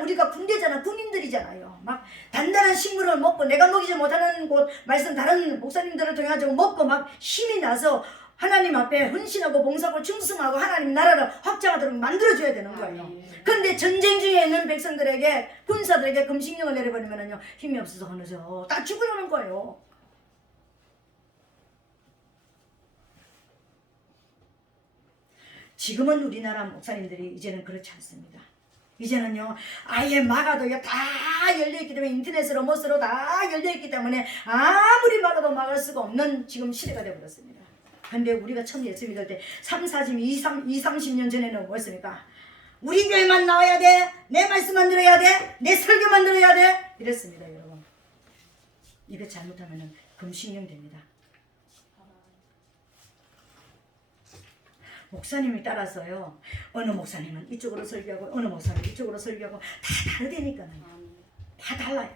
우리가 군대잖아, 군인들이잖아요. 막 단단한 식물을 먹고 내가 먹이지 못하는 곳 말씀 다른 목사님들을 통해 가지고 먹고 막 힘이 나서 하나님 앞에 헌신하고 봉사하고 충성하고 하나님 나라를 확장하도록 만들어줘야 되는 거예요. 그런데 전쟁 중에 있는 백성들에게, 군사들에게 금식령을 내려버리면요, 힘이 없어서 어느져 다 죽으려는 거예요. 지금은 우리나라 목사님들이 이제는 그렇지 않습니다. 이제는요, 아예 막아도요, 다 열려있기 때문에, 인터넷으로 무엇으로 다 열려있기 때문에 아무리 막아도 막을 수가 없는 지금 시대가 되어버렸습니다. 근데 우리가 처음 예수 믿을 때 30년 전에는 뭐였습니까? 우리 교회만 나와야 돼, 내 말씀만 들어야 돼, 내 설교만 들어야 돼, 이랬습니다, 여러분. 이거 잘못하면 금식령 됩니다. 목사님이 따라서요, 어느 목사님은 이쪽으로 설교하고 어느 목사님은 이쪽으로 설교하고 다 다르다니까요. 다 달라요.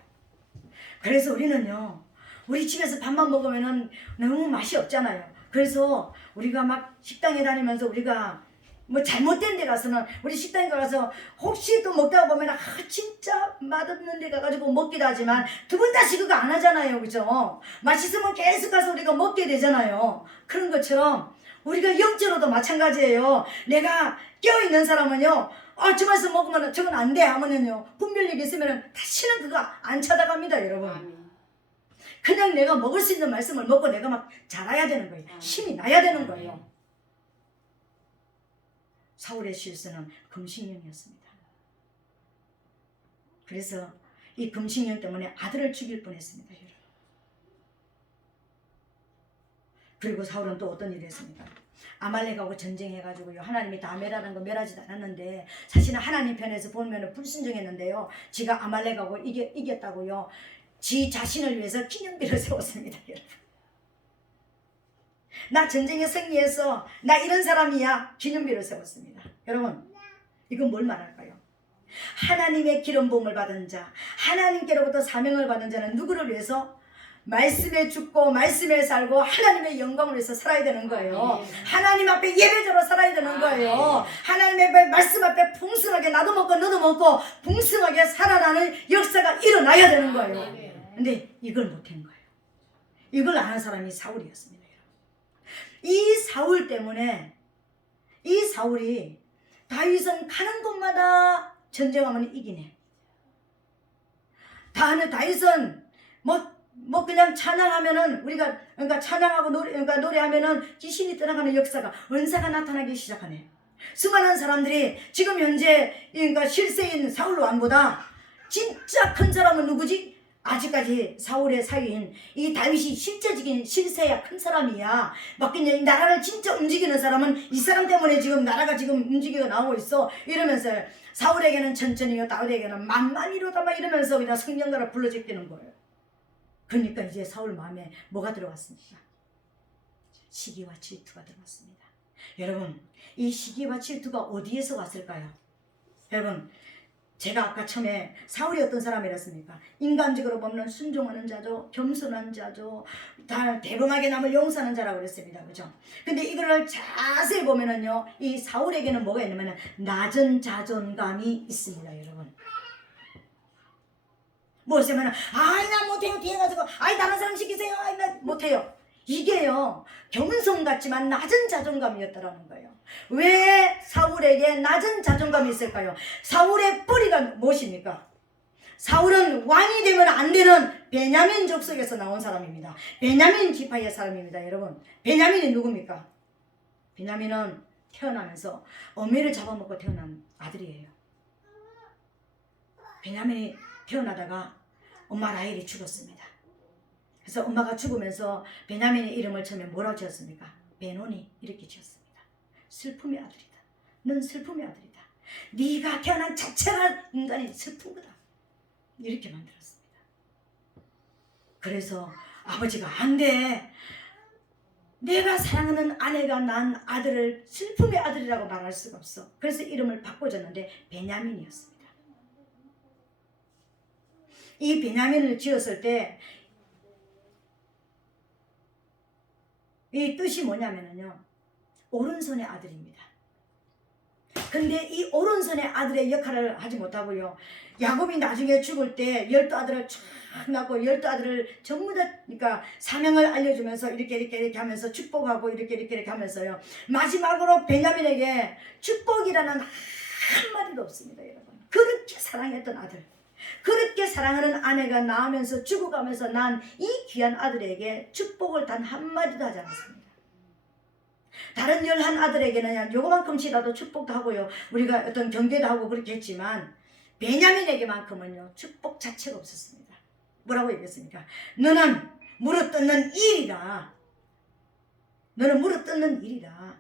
그래서 우리는요, 우리 집에서 밥만 먹으면은 너무 맛이 없잖아요. 그래서 우리가 막 식당에 다니면서 우리가 뭐 잘못된 데 가서는 우리 식당에 가서 혹시 또 먹다가 보면 진짜 맛없는 데 가가지고 먹기도 하지만 두 번 다시 그거 안 하잖아요. 그죠? 맛있으면 계속 가서 우리가 먹게 되잖아요. 그런 것처럼 우리가 영적으로도 마찬가지예요. 내가 깨어있는 사람은요, 저만서 먹으면 저건 안 돼 하면은요, 분별력이 있으면 다시는 그거 안 찾아갑니다, 여러분. 그냥 내가 먹을 수 있는 말씀을 먹고 내가 막 자라야 되는 거예요. 힘이 나야 되는 거예요. 사울의 실수는 금식령이었습니다. 그래서 이 금식령 때문에 아들을 죽일 뻔했습니다, 여러분. 그리고 사울은 또 어떤 일을 했습니까? 아말렉하고 전쟁해가지고요, 하나님이 다 멸하는 거 멸하지도 않았는데, 사실은 하나님 편에서 보면 불순종했는데요, 지가 아말렉하고 이겼다고요, 지 자신을 위해서 기념비를 세웠습니다, 여러분. 나 전쟁에 승리해서 나 이런 사람이야, 기념비를 세웠습니다. 여러분, 이건 뭘 말할까요? 하나님의 기름 부음을 받은 자, 하나님께로부터 사명을 받은 자는 누구를 위해서? 말씀에 죽고 말씀에 살고 하나님의 영광을 위해서 살아야 되는 거예요. 하나님 앞에 예배자로 살아야 되는 거예요. 하나님의 말씀 앞에 풍성하게 나도 먹고 너도 먹고 풍성하게 살아나는 역사가 일어나야 되는 거예요. 근데 이걸 못한 거예요. 이걸 아는 사람이 사울이었습니다. 이 사울 때문에 이 사울이 다윗은 가는 곳마다 전쟁하면 이기네. 다윗은 뭐 그냥 찬양하면은 우리가 그러니까 찬양하고 노래하면은 귀신이 떠나가는 역사가 은사가 나타나기 시작하네. 수많은 사람들이 지금 현재 그러니까 실세인 사울 왕보다 진짜 큰 사람은 누구지? 아직까지 사울의 사위인 이 다윗이 실제적인 실세야 큰 사람이야. 막 그냥 이 나라를 진짜 움직이는 사람은 이 사람 때문에 지금 나라가 지금 움직이고 나오고 있어. 이러면서 사울에게는 천천히요, 다윗에게는 만만히로다 막 이러면서 그냥 성령가를 불러제끼는 거예요. 그러니까 이제 사울 마음에 뭐가 들어왔습니까? 시기와 질투가 들어왔습니다. 여러분, 이 시기와 질투가 어디에서 왔을까요? 여러분, 제가 아까 처음에 사울이 어떤 사람이랬습니까? 인간적으로 보면 순종하는 자죠, 겸손한 자죠, 다 대범하게 남을 용서하는 자라고 그랬습니다. 그죠? 근데 이거를 자세히 보면은요, 이 사울에게는 뭐가 있냐면 낮은 자존감이 있습니다, 여러분. 뭐였으면 나 못해요 뒤에 가지고 다른 사람 시키세요 나 못해요. 이게요 겸손 같지만 낮은 자존감이었다라는 거예요. 왜 사울에게 낮은 자존감이 있을까요? 사울의 뿌리가 무엇입니까? 사울은 왕이 되면 안 되는 베냐민 족속에서 나온 사람입니다. 베냐민 지파의 사람입니다. 여러분, 베냐민이 누굽니까? 베냐민은 태어나면서 어미를 잡아먹고 태어난 아들이에요. 베냐민이 태어나다가 엄마 라헬이 죽었습니다. 그래서 엄마가 죽으면서 베냐민의 이름을 처음에 뭐라고 지었습니까? 베노니 이렇게 지었습니다. 슬픔의 아들이다. 넌 슬픔의 아들이다. 네가 태어난 자체가 인간이 슬픈 거다. 이렇게 만들었습니다. 그래서 아버지가 안 돼. 내가 사랑하는 아내가 난 아들을 슬픔의 아들이라고 말할 수가 없어. 그래서 이름을 바꿔줬는데 베냐민이었습니다. 이 베냐민을 지었을 때 이 뜻이 뭐냐면요, 오른손의 아들입니다. 근데 이 오른손의 아들의 역할을 하지 못하고요, 야곱이 나중에 죽을 때 12아들을 쫙 낳고 12아들을 전부 다 그러니까 사명을 알려주면서 이렇게 하면서 축복하고 이렇게 하면서요, 마지막으로 베냐민에게 축복이라는 한마디도 없습니다. 여러분, 그렇게 사랑했던 아들, 그렇게 사랑하는 아내가 낳으면서 죽어가면서 난 이 귀한 아들에게 축복을 단 한마디도 하지 않았습니다. 다른 11아들에게는 요거만큼씩이라도 축복도 하고요, 우리가 어떤 경계도 하고 그렇게 했지만 베냐민에게만큼은요 축복 자체가 없었습니다. 뭐라고 얘기했습니까? 너는 물어뜯는 일이다. 너는 물어뜯는 일이다.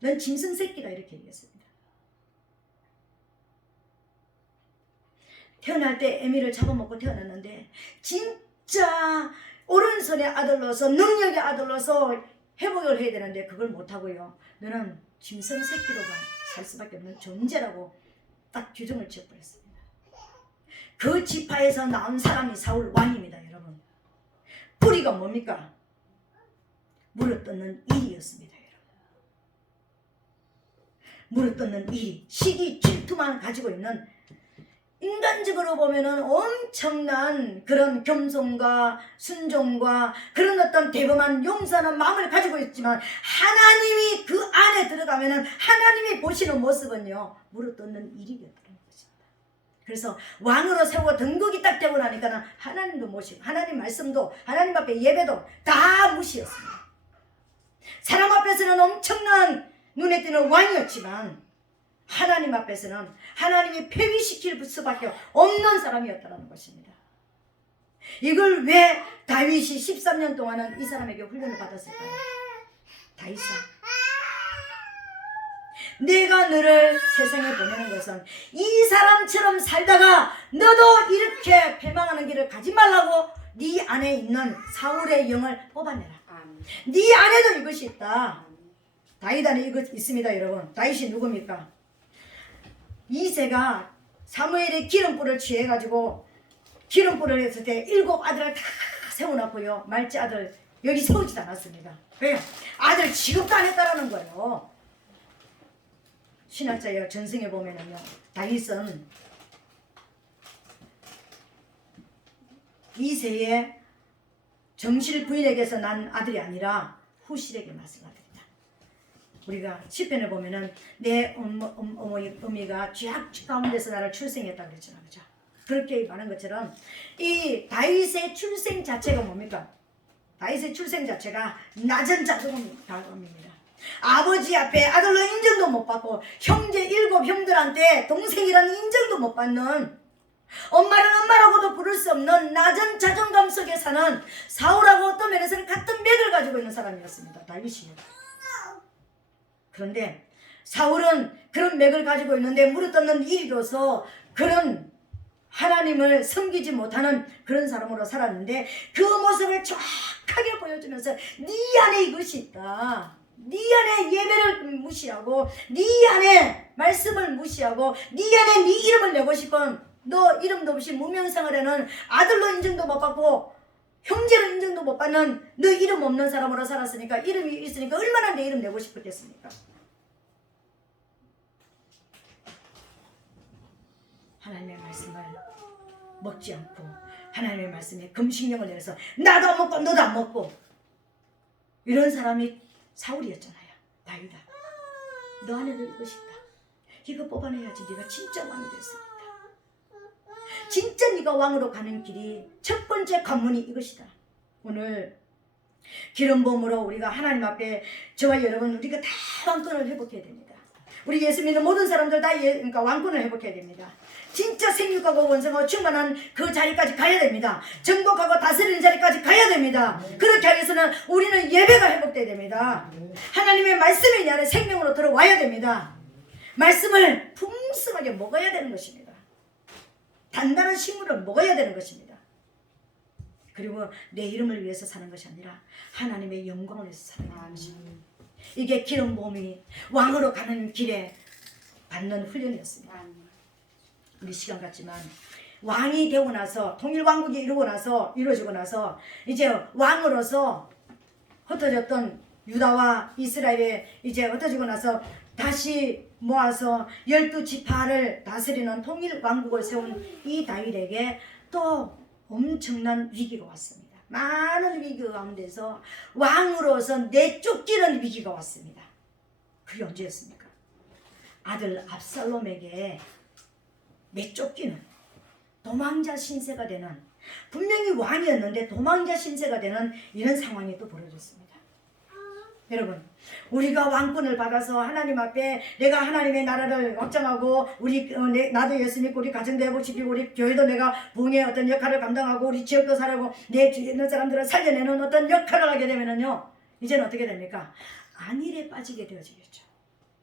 넌 짐승 새끼다. 이렇게 얘기했습니다. 태어날 때 에미를 잡아먹고 태어났는데 진짜 오른손의 아들로서 능력의 아들로서 회복을 해야 되는데 그걸 못하고요, 너는 짐승 새끼로만 살 수밖에 없는 존재라고 딱 규정을 지어버렸습니다. 그 지파에서 나온 사람이 사울 왕입니다. 여러분, 뿌리가 뭡니까? 물어뜯는 일이었습니다. 여러분, 물어뜯는 이 시기 질투만 가지고 있는, 인간적으로 보면은 엄청난 그런 겸손과 순종과 그런 어떤 대범한 용서하는 마음을 가지고 있지만, 하나님이 그 안에 들어가면은 하나님이 보시는 모습은요, 물어뜯는 일이거든요. 그래서 왕으로 세우고 등극이 딱 되고 나니까 하나님도 모시고 하나님 말씀도 하나님 앞에 예배도 다 무시했습니다. 사람 앞에서는 엄청난 눈에 띄는 왕이었지만 하나님 앞에서는 하나님이 폐위시킬 수밖에 없는 사람이었다는 것입니다. 이걸 왜 다윗이 13년 동안은 이 사람에게 훈련을 받았을까요? 다윗아, 내가 너를 세상에 보내는 것은 이 사람처럼 살다가 너도 이렇게 패망하는 길을 가지 말라고 네 안에 있는 사울의 영을 뽑아내라. 네 안에도 이것이 있다. 다윗 안에 이것 있습니다. 여러분, 다윗이 누굽니까? 이새가 사무엘의 기름불을 취해가지고 기름불을 했을 때 7 아들을 다 세워놨고요, 말째 아들 여기 세우지도 않았습니다. 왜? 아들 취급도 안 했다라는 거예요. 신학자의 전승에 보면은요, 다윗은 이새의 정실 부인에게서 난 아들이 아니라 후실에게 낳은 아들이다. 우리가 시편을 보면은 내 어머니가 죄악 가운데서 나를 출생했다 그랬잖아, 그죠? 그렇게 말한 것처럼 이 다윗의 출생 자체가 뭡니까? 다윗의 출생 자체가 낮은 자존감입니다. 아버지 앞에 아들로 인정도 못 받고 형제 7 형들한테 동생이라는 인정도 못 받는, 엄마를 엄마라고도 부를 수 없는 낮은 자존감 속에 사는 사울하고 어떤 면에서는 같은 맥을 가지고 있는 사람이었습니다. 다윗이요. 그런데 사울은 그런 맥을 가지고 있는데 물어뜯는 일이로서 그런 하나님을 섬기지 못하는 그런 사람으로 살았는데, 그 모습을 정확하게 보여주면서 네 안에 이것이 있다, 네 안에 예배를 무시하고 네 안에 말씀을 무시하고 네 안에 네 이름을 내고 싶은, 너 이름도 없이 무명상을 아들로 인정도 못 받고 형제로 인정도 못 받는 너 이름 없는 사람으로 살았으니까, 이름이 있으니까 얼마나 내 이름 내고 싶었겠습니까? 하나님의 말씀을 먹지 않고 하나님의 말씀에 금식령을 내려서 나도 안 먹고 너도 안 먹고 이런 사람이 사울이었잖아요. 다윗아, 너 안에도 이것이 있다. 이거 뽑아내야지 네가 진짜 왕이 될 수 있다. 진짜 네가 왕으로 가는 길이 첫 번째 관문이 이것이다. 오늘 기름부음으로 우리가 하나님 앞에 저와 여러분 우리가 다 왕권을 회복해야 됩니다. 우리 예수 믿는 모든 사람들 다 그러니까 왕권을 회복해야 됩니다. 진짜 생육하고 원성하고 충만한 그 자리까지 가야 됩니다. 정복하고 다스리는 자리까지 가야 됩니다. 그렇게 하기 위해서는 우리는 예배가 회복돼야 됩니다. 하나님의 말씀이 내 안에 생명으로 들어와야 됩니다. 말씀을 풍성하게 먹어야 되는 것입니다. 단단한 식물을 먹어야 되는 것입니다. 그리고 내 이름을 위해서 사는 것이 아니라 하나님의 영광을 위해서 사는 것입니다. 이게 기름부음이 왕으로 가는 길에 받는 훈련이었습니다. 우리 시간 같지만 왕이 되고 나서, 통일왕국이 이루어지고 나서 이제 왕으로서 흩어졌던 유다와 이스라엘에 이제 흩어지고 나서 다시 모아서 12지파를 다스리는 통일왕국을 세운 이 다윗에게 또 엄청난 위기가 왔습니다. 많은 위기 가운데서 왕으로서 내쫓기는 위기가 왔습니다. 그게 언제였습니까? 아들 압살롬에게 내쫓기는, 도망자 신세가 되는, 분명히 왕이었는데 도망자 신세가 되는 이런 상황이 또 벌어졌습니다. 여러분, 우리가 왕권을 받아서 하나님 앞에 내가 하나님의 나라를 확장하고 나도 예수 믿고 우리 가정도 회복시키고 우리 교회도 내가 부흥의 어떤 역할을 감당하고 우리 지역도 살아고 내 주위에 있는 사람들을 살려내는 어떤 역할을 하게 되면은요, 이제는 어떻게 됩니까? 안일에 빠지게 되어지겠죠.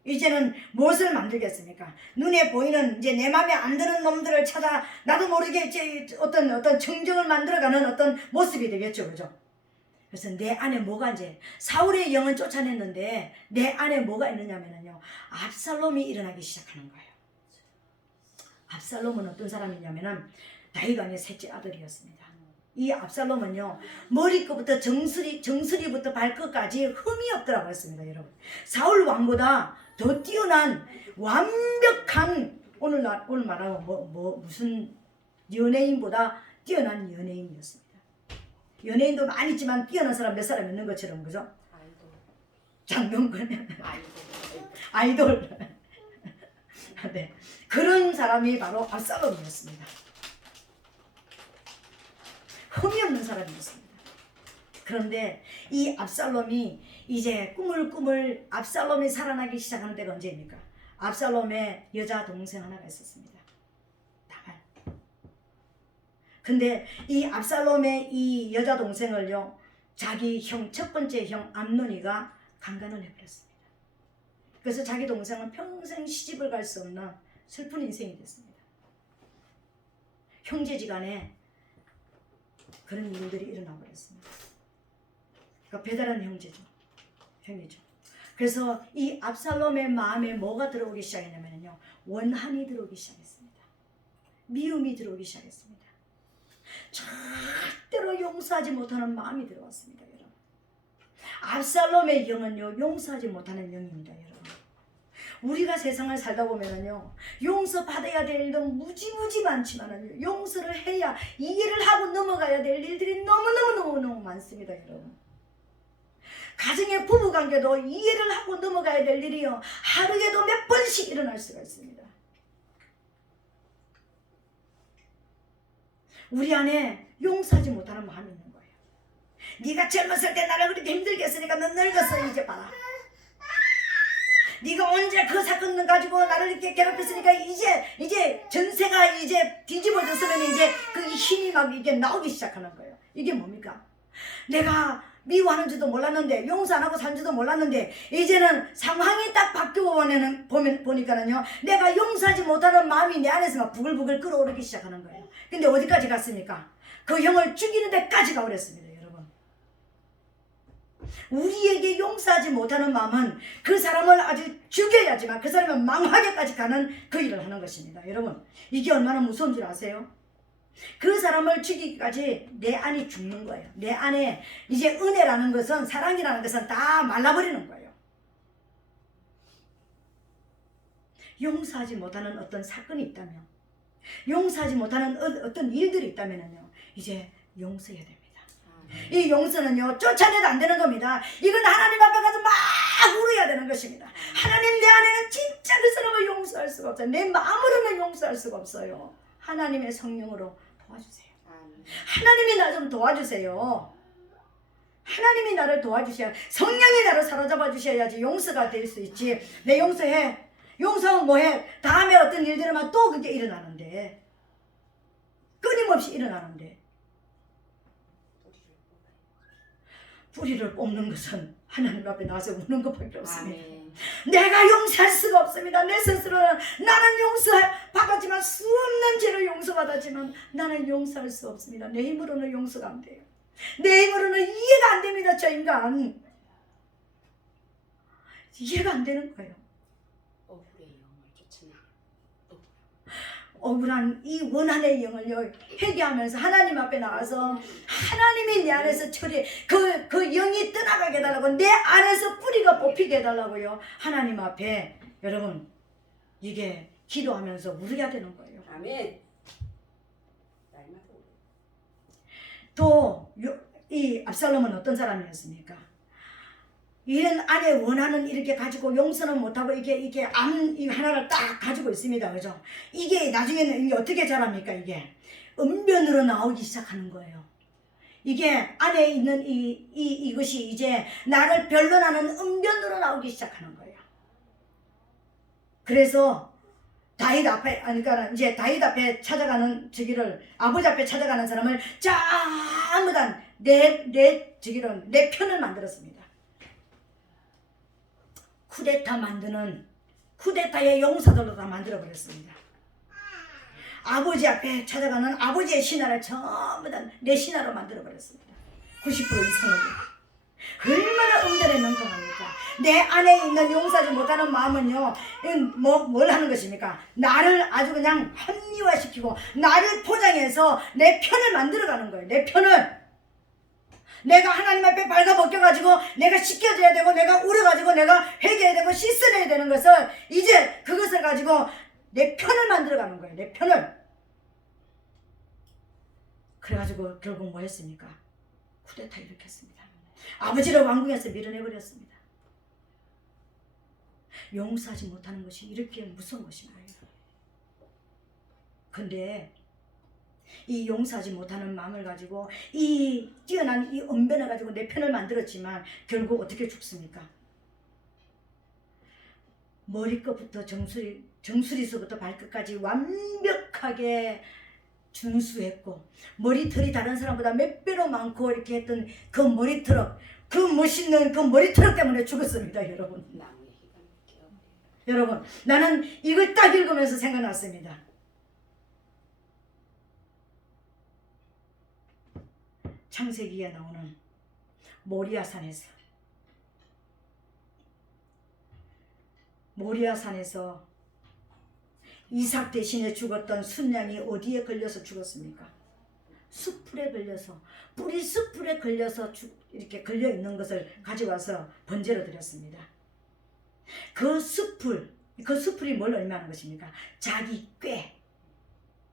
이제는 무엇을 만들겠습니까? 눈에 보이는 이제 내 마음에 안 드는 놈들을 찾아 나도 모르게 이제 어떤 청정을 만들어가는 어떤 모습이 되겠죠, 그죠? 그래서 내 안에 뭐가 이제 사울의 영은 쫓아냈는데 내 안에 뭐가 있느냐면요, 압살롬이 일어나기 시작하는 거예요. 압살롬은 어떤 사람이냐면은 다윗 왕의 셋째 아들이었습니다. 이 압살롬은요, 머리끝부터 정수리부터 발끝까지 흠이 없더라고 했습니다. 여러분, 사울 왕보다 더 뛰어난 완벽한 오늘 말하면 무슨 연예인보다 뛰어난 연예인이었습니다. 연예인도 많이 있지만 뛰어난 사람 몇 사람 있는 것처럼, 그죠? 장명근 아이돌. 네, 그런 사람이 바로 압살롬이었습니다. 흠이 없는 사람이었습니다. 그런데 이 압살롬이 이제 꿈을 압살롬이 살아나기 시작하는 때가 언제입니까? 압살롬의 여자 동생 하나가 있었습니다. 다말. 근데 이 압살롬의 이 여자 동생을요, 자기 첫 번째 형 암논이가 강간을 해버렸습니다. 그래서 자기 동생은 평생 시집을 갈 수 없는 슬픈 인생이 됐습니다. 형제지간에 그런 일들이 일어나 버렸습니다. 그러니까 배달한 형이죠. 그래서 이 압살롬의 마음에 뭐가 들어오기 시작했냐면요, 원한이 들어오기 시작했습니다. 미움이 들어오기 시작했습니다. 절대로 용서하지 못하는 마음이 들어왔습니다, 여러분. 압살롬의 영은요, 용서하지 못하는 영입니다, 여러분. 우리가 세상을 살다 보면은요, 용서받아야 될 일도 무지무지 많지만은요, 용서를 해야 이해를 하고 넘어가야 될 일들이 너무 많습니다, 여러분. 가정의 부부관계도 이해를 하고 넘어가야 될 일이요, 하루에도 몇 번씩 일어날 수가 있습니다. 우리 안에 용서하지 못하는 마음이 있는 거예요. 네가 젊었을 때 나를 그렇게 힘들게 했으니까 넌 늙었어, 이제 봐라. 네가 언제 그 사건 가지고 나를 이렇게 괴롭혔으니까 이제 전세가 이제 뒤집어졌으면 이제 그 힘이 막 이게 나오기 시작하는 거예요. 이게 뭡니까? 내가 미워하는 줄도 몰랐는데, 용서 안 하고 산 줄도 몰랐는데, 이제는 상황이 딱 바뀌고 보니까는요, 내가 용서하지 못하는 마음이 내 안에서 막 부글부글 끓어오르기 시작하는 거예요. 근데 어디까지 갔습니까? 그 형을 죽이는 데까지 가버렸습니다, 여러분. 우리에게 용서하지 못하는 마음은 그 사람을 아주 죽여야지만 그 사람을 망하게까지 가는 그 일을 하는 것입니다, 여러분. 이게 얼마나 무서운 줄 아세요? 그 사람을 죽이기까지 내 안이 죽는 거예요. 내 안에 이제 은혜라는 것은, 사랑이라는 것은 다 말라버리는 거예요. 용서하지 못하는 어떤 사건이 있다면, 용서하지 못하는 어떤 일들이 있다면요, 이제 용서해야 됩니다. 이 용서는요, 쫓아내도 안 되는 겁니다. 이건 하나님 앞에 가서 막 울어야 되는 것입니다. 하나님, 내 안에는 진짜 그 사람을 용서할 수가 없어요. 내 마음으로는 용서할 수가 없어요. 하나님의 성령으로 도와주세요. 하나님이 나 좀 도와주세요. 하나님이 나를 도와주셔야, 성령이 나를 사로잡아 주셔야지 용서가 될 수 있지. 내 용서해. 용서하면 뭐해? 다음에 어떤 일들이면 또 그게 일어나는데, 끊임없이 일어나는데, 뿌리를 뽑는 것은 하나님 앞에 나와서 우는 것밖에 없습니다. 아멘. 내가 용서할 수가 없습니다. 내 스스로는 나는 용서받았지만, 수 없는 죄를 용서받았지만 나는 용서할 수 없습니다. 내 힘으로는 용서가 안 돼요. 내 힘으로는 이해가 안 됩니다. 저 인간 이해가 안 되는 거예요. 억울한 이 원한의 영을요, 회개하면서 하나님 앞에 나와서 하나님이 내 안에서 그 영이 떠나가게 해달라고, 내 안에서 뿌리가 뽑히게 해달라고요, 하나님 앞에 여러분 이게 기도하면서 울어야 되는 거예요. 아멘. 또 이 압살롬은 어떤 사람이었습니까? 이런 안에 원하는 이렇게 가지고 용서는 못하고 이게 하나를 딱 가지고 있습니다. 그죠? 이게 나중에는 이게 어떻게 자랍니까? 이게 은변으로 나오기 시작하는 거예요. 이게 안에 있는 이것이 이제 나를 변론하는 은변으로 나오기 시작하는 거예요. 그래서 다윗 앞에, 그러니까 이제 다윗 앞에 찾아가는 아버지 앞에 찾아가는 사람을 전부 다 내 편을 만들었습니다. 쿠데타의 용사들로 다 만들어버렸습니다. 아버지 앞에 찾아가는 아버지의 신하를 전부 다 내 신하로 만들어버렸습니다. 90% 이상을. 얼마나 은별에 능통합니까? 내 안에 있는 용서하지 못하는 마음은요, 뭘 하는 것입니까? 나를 아주 그냥 합리화시키고 나를 포장해서 내 편을 만들어가는 거예요. 내 편을. 내가 하나님 앞에 발가벗겨가지고 내가 씻겨져야 되고 내가 울어가지고 내가 회개해야 되고 씻어내야 되는 것을 이제 그것을 가지고 내 편을 만들어가는 거예요. 내 편을. 그래가지고 결국 뭐 했습니까? 쿠데타 일으켰습니다. 아버지를 왕궁에서 밀어내버렸습니다. 용서하지 못하는 것이 이렇게 무서운 것인가요? 근데 이 용서하지 못하는 마음을 가지고 이 뛰어난 이 언변을 가지고 내 편을 만들었지만 결국 어떻게 죽습니까? 머리끝부터 정수리서부터 발끝까지 완벽하게 준수했고 머리털이 다른 사람보다 몇 배로 많고 이렇게 했던 그 머리털, 그 멋있는 그 머리털 때문에 죽었습니다. 여러분 나는 이걸 딱 읽으면서 생각났습니다. 창세기에 나오는 모리아산에서 이삭 대신에 죽었던 순양이 어디에 걸려서 죽었습니까? 숲풀에 걸려서, 뿌리 숲풀에 걸려서 이렇게 걸려 있는 것을 가져와서 번제로 드렸습니다. 그 숲풀이 뭘 의미하는 것입니까? 자기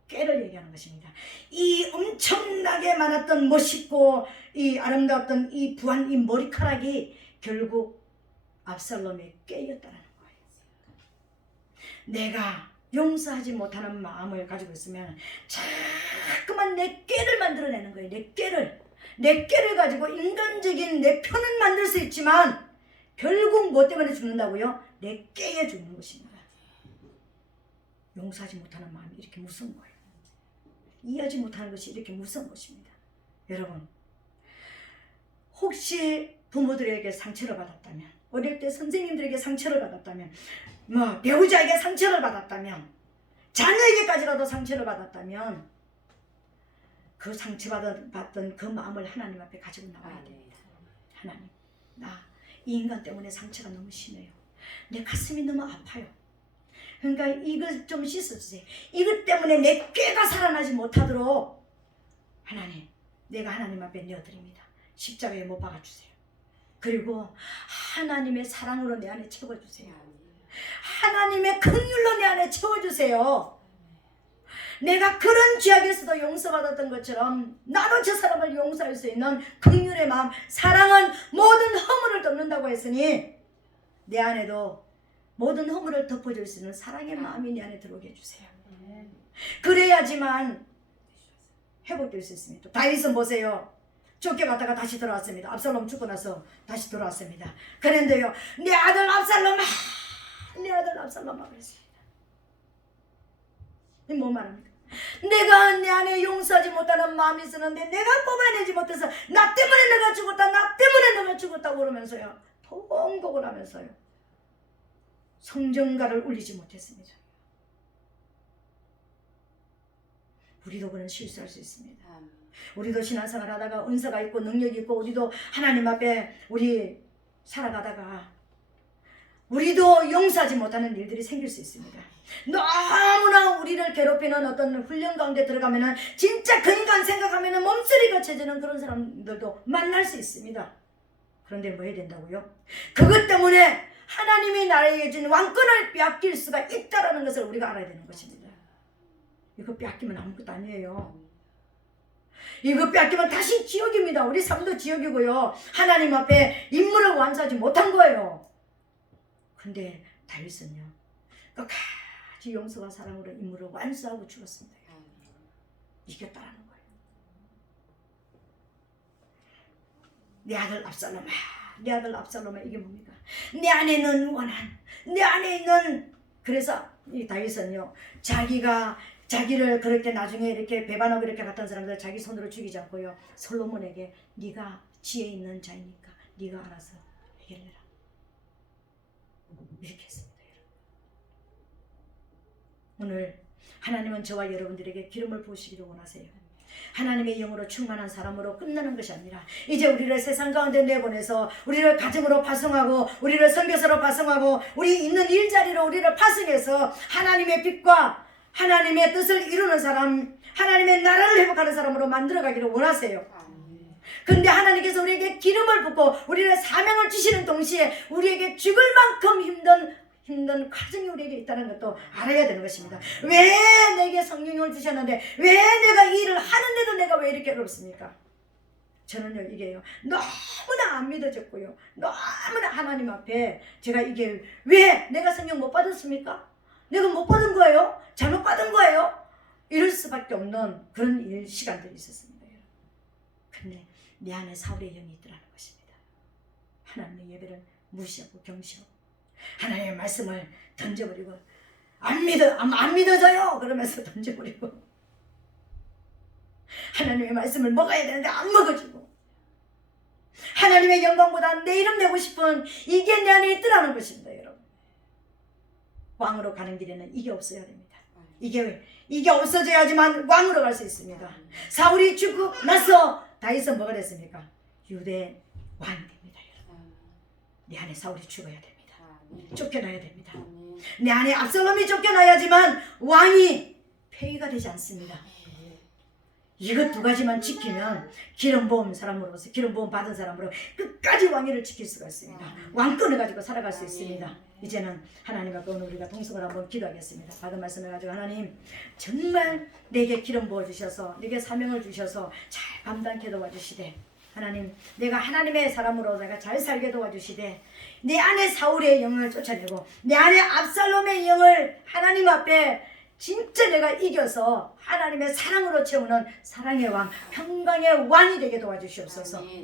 꾀를 얘기하는 것입니다. 이 엄청나게 많았던 멋있고 이 아름다웠던 이 부한 이 머리카락이 결국 압살롬의 꾀였다는 거예요. 내가 용서하지 못하는 마음을 가지고 있으면 자꾸만 내 꾀를 만들어내는 거예요. 내 꾀를 가지고 인간적인 내 편은 만들 수 있지만 결국 뭐 때문에 죽는다고요? 내 꾀에 죽는 것입니다. 용서하지 못하는 마음이 이렇게 무서운 거예요. 이해하지 못하는 것이 이렇게 무서운 것입니다. 여러분 혹시 부모들에게 상처를 받았다면, 어릴 때 선생님들에게 상처를 받았다면, 뭐 배우자에게 상처를 받았다면, 자녀에게까지라도 상처를 받았다면 그 상처받던 그 마음을 하나님 앞에 가지고 나와야 됩니다. 하나님, 나 이 인간 때문에 상처가 너무 심해요. 내 가슴이 너무 아파요. 그러니까 이걸 좀 씻어주세요. 이것 때문에 내 꾀가 살아나지 못하도록 하나님, 내가 하나님 앞에 내어드립니다. 십자가에 못 박아주세요. 그리고 하나님의 사랑으로 내 안에 채워주세요. 하나님의 긍휼로 내 안에 채워주세요. 내가 그런 죄악에서도 용서받았던 것처럼 나도 저 사람을 용서할 수 있는 긍휼의 마음, 사랑은 모든 허물을 덮는다고 했으니 내 안에도 모든 허물을 덮어줄 수 있는 사랑의 마음이 내 안에 들어오게 해주세요. 그래야지만 회복될 수 있습니다. 다윗은 보세요. 쫓겨갔다가 다시 돌아왔습니다. 압살롬 죽고 나서 다시 돌아왔습니다. 그런데요, 내 아들 압살롬아 그랬습니다. 이 뭐 말합니까? 내가 내 안에 용서하지 못하는 마음이 있었는데 내가 뽑아내지 못해서 나 때문에 내가 죽었다, 나 때문에 내가 죽었다고 그러면서요, 통곡을 하면서요, 성전가를 울리지 못했습니다. 우리도 그런 실수할 수 있습니다. 우리도 신앙생활 하다가 은사가 있고 능력이 있고 우리도 하나님 앞에 우리 살아가다가 우리도 용서하지 못하는 일들이 생길 수 있습니다. 너무나 우리를 괴롭히는 어떤 훈련 가운데 들어가면은 진짜 그 인간 생각하면은 몸소리가 쳐지는 그런 사람들도 만날 수 있습니다. 그런데 뭐 해야 된다고요? 그것 때문에 하나님이 나에게 준 왕권을 빼앗길 수가 있다는 것을 우리가 알아야 되는 것입니다. 이거 빼앗기면 아무것도 아니에요. 이거 빼앗기면 다시 지옥입니다. 우리 삶도 지옥이고요. 하나님 앞에 임무를 완수하지 못한 거예요. 근데 다윗은요, 끝까지 용서와 사랑으로 임무를 완수하고 죽었습니다. 이겼다라는 거예요. 내 아들 압살롬아, 이게 뭡니까? 내 안에 있는 원한, 내 안에 있는, 그래서 이 다윗은요, 자기를 그렇게 나중에 이렇게 배반하고 이렇게 갔던 사람들 자기 손으로 죽이지 않고요, 솔로몬에게 네가 지혜 있는 자이니까 네가 알아서 해결해라, 이렇게 했습니다. 오늘 하나님은 저와 여러분들에게 기름을 부으시기를 원하세요. 하나님의 영으로 충만한 사람으로 끝나는 것이 아니라 이제 우리를 세상 가운데 내보내서 우리를 가정으로 파송하고 우리를 선교사로 파송하고 우리 있는 일자리로 우리를 파송해서 하나님의 빛과 하나님의 뜻을 이루는 사람, 하나님의 나라를 회복하는 사람으로 만들어가기를 원하세요. 그런데 하나님께서 우리에게 기름을 붓고 우리를 사명을 주시는 동시에 우리에게 죽을 만큼 힘든 과정이 우리에게 있다는 것도 알아야 되는 것입니다. 왜 내게 성령을 주셨는데 왜 내가 이 일을 하는데도 내가 왜 이렇게 어렵습니까? 저는요 이게요 너무나 안 믿어졌고요, 너무나 하나님 앞에 제가 이게 왜 내가 성령 못 받았습니까? 내가 못 받은 거예요? 잘못 받은 거예요? 이럴 수밖에 없는 그런 시간들이 있었습니다. 근데 내 안에 사울의 영이 있더라는 것입니다. 하나님의 예배를 무시하고 경시하고 하나님의 말씀을 던져버리고 안 믿어져요 그러면서 던져버리고 하나님의 말씀을 먹어야 되는데 안 먹어주고 하나님의 영광보다 내 이름 내고 싶은 이게 내 안에 있더라는 것입니다. 여러분, 왕으로 가는 길에는 이게 없어야 됩니다. 이게 없어져야지만 왕으로 갈 수 있습니다. 사울이 죽고 나서 다윗은 뭐가 됐습니까? 유대 왕이 됩니다. 여러분, 내 안에 사울이 죽어야 됩니다. 쫓겨나야 됩니다. 내 안에 압살롬이 쫓겨나야지만 왕이 폐위가 되지 않습니다. 이것 두 가지만 지키면 기름 부은 사람으로서 기름 부음 받은 사람으로 끝까지 왕위를 지킬 수가 있습니다. 왕권을 가지고 살아갈 수 있습니다. 이제는 하나님 앞에 오늘 우리가 동성을 한번 기도하겠습니다. 받은 말씀을 가지고 하나님 정말 내게 기름 부어 주셔서 내게 사명을 주셔서 잘 감당케 도와주시되 하나님 내가 하나님의 사람으로 내가 잘 살게 도와주시되 내 안에 사울의 영을 쫓아내고 내 안에 압살롬의 영을 하나님 앞에 진짜 내가 이겨서 하나님의 사랑으로 채우는 사랑의 왕, 평강의 왕이 되게 도와주시옵소서.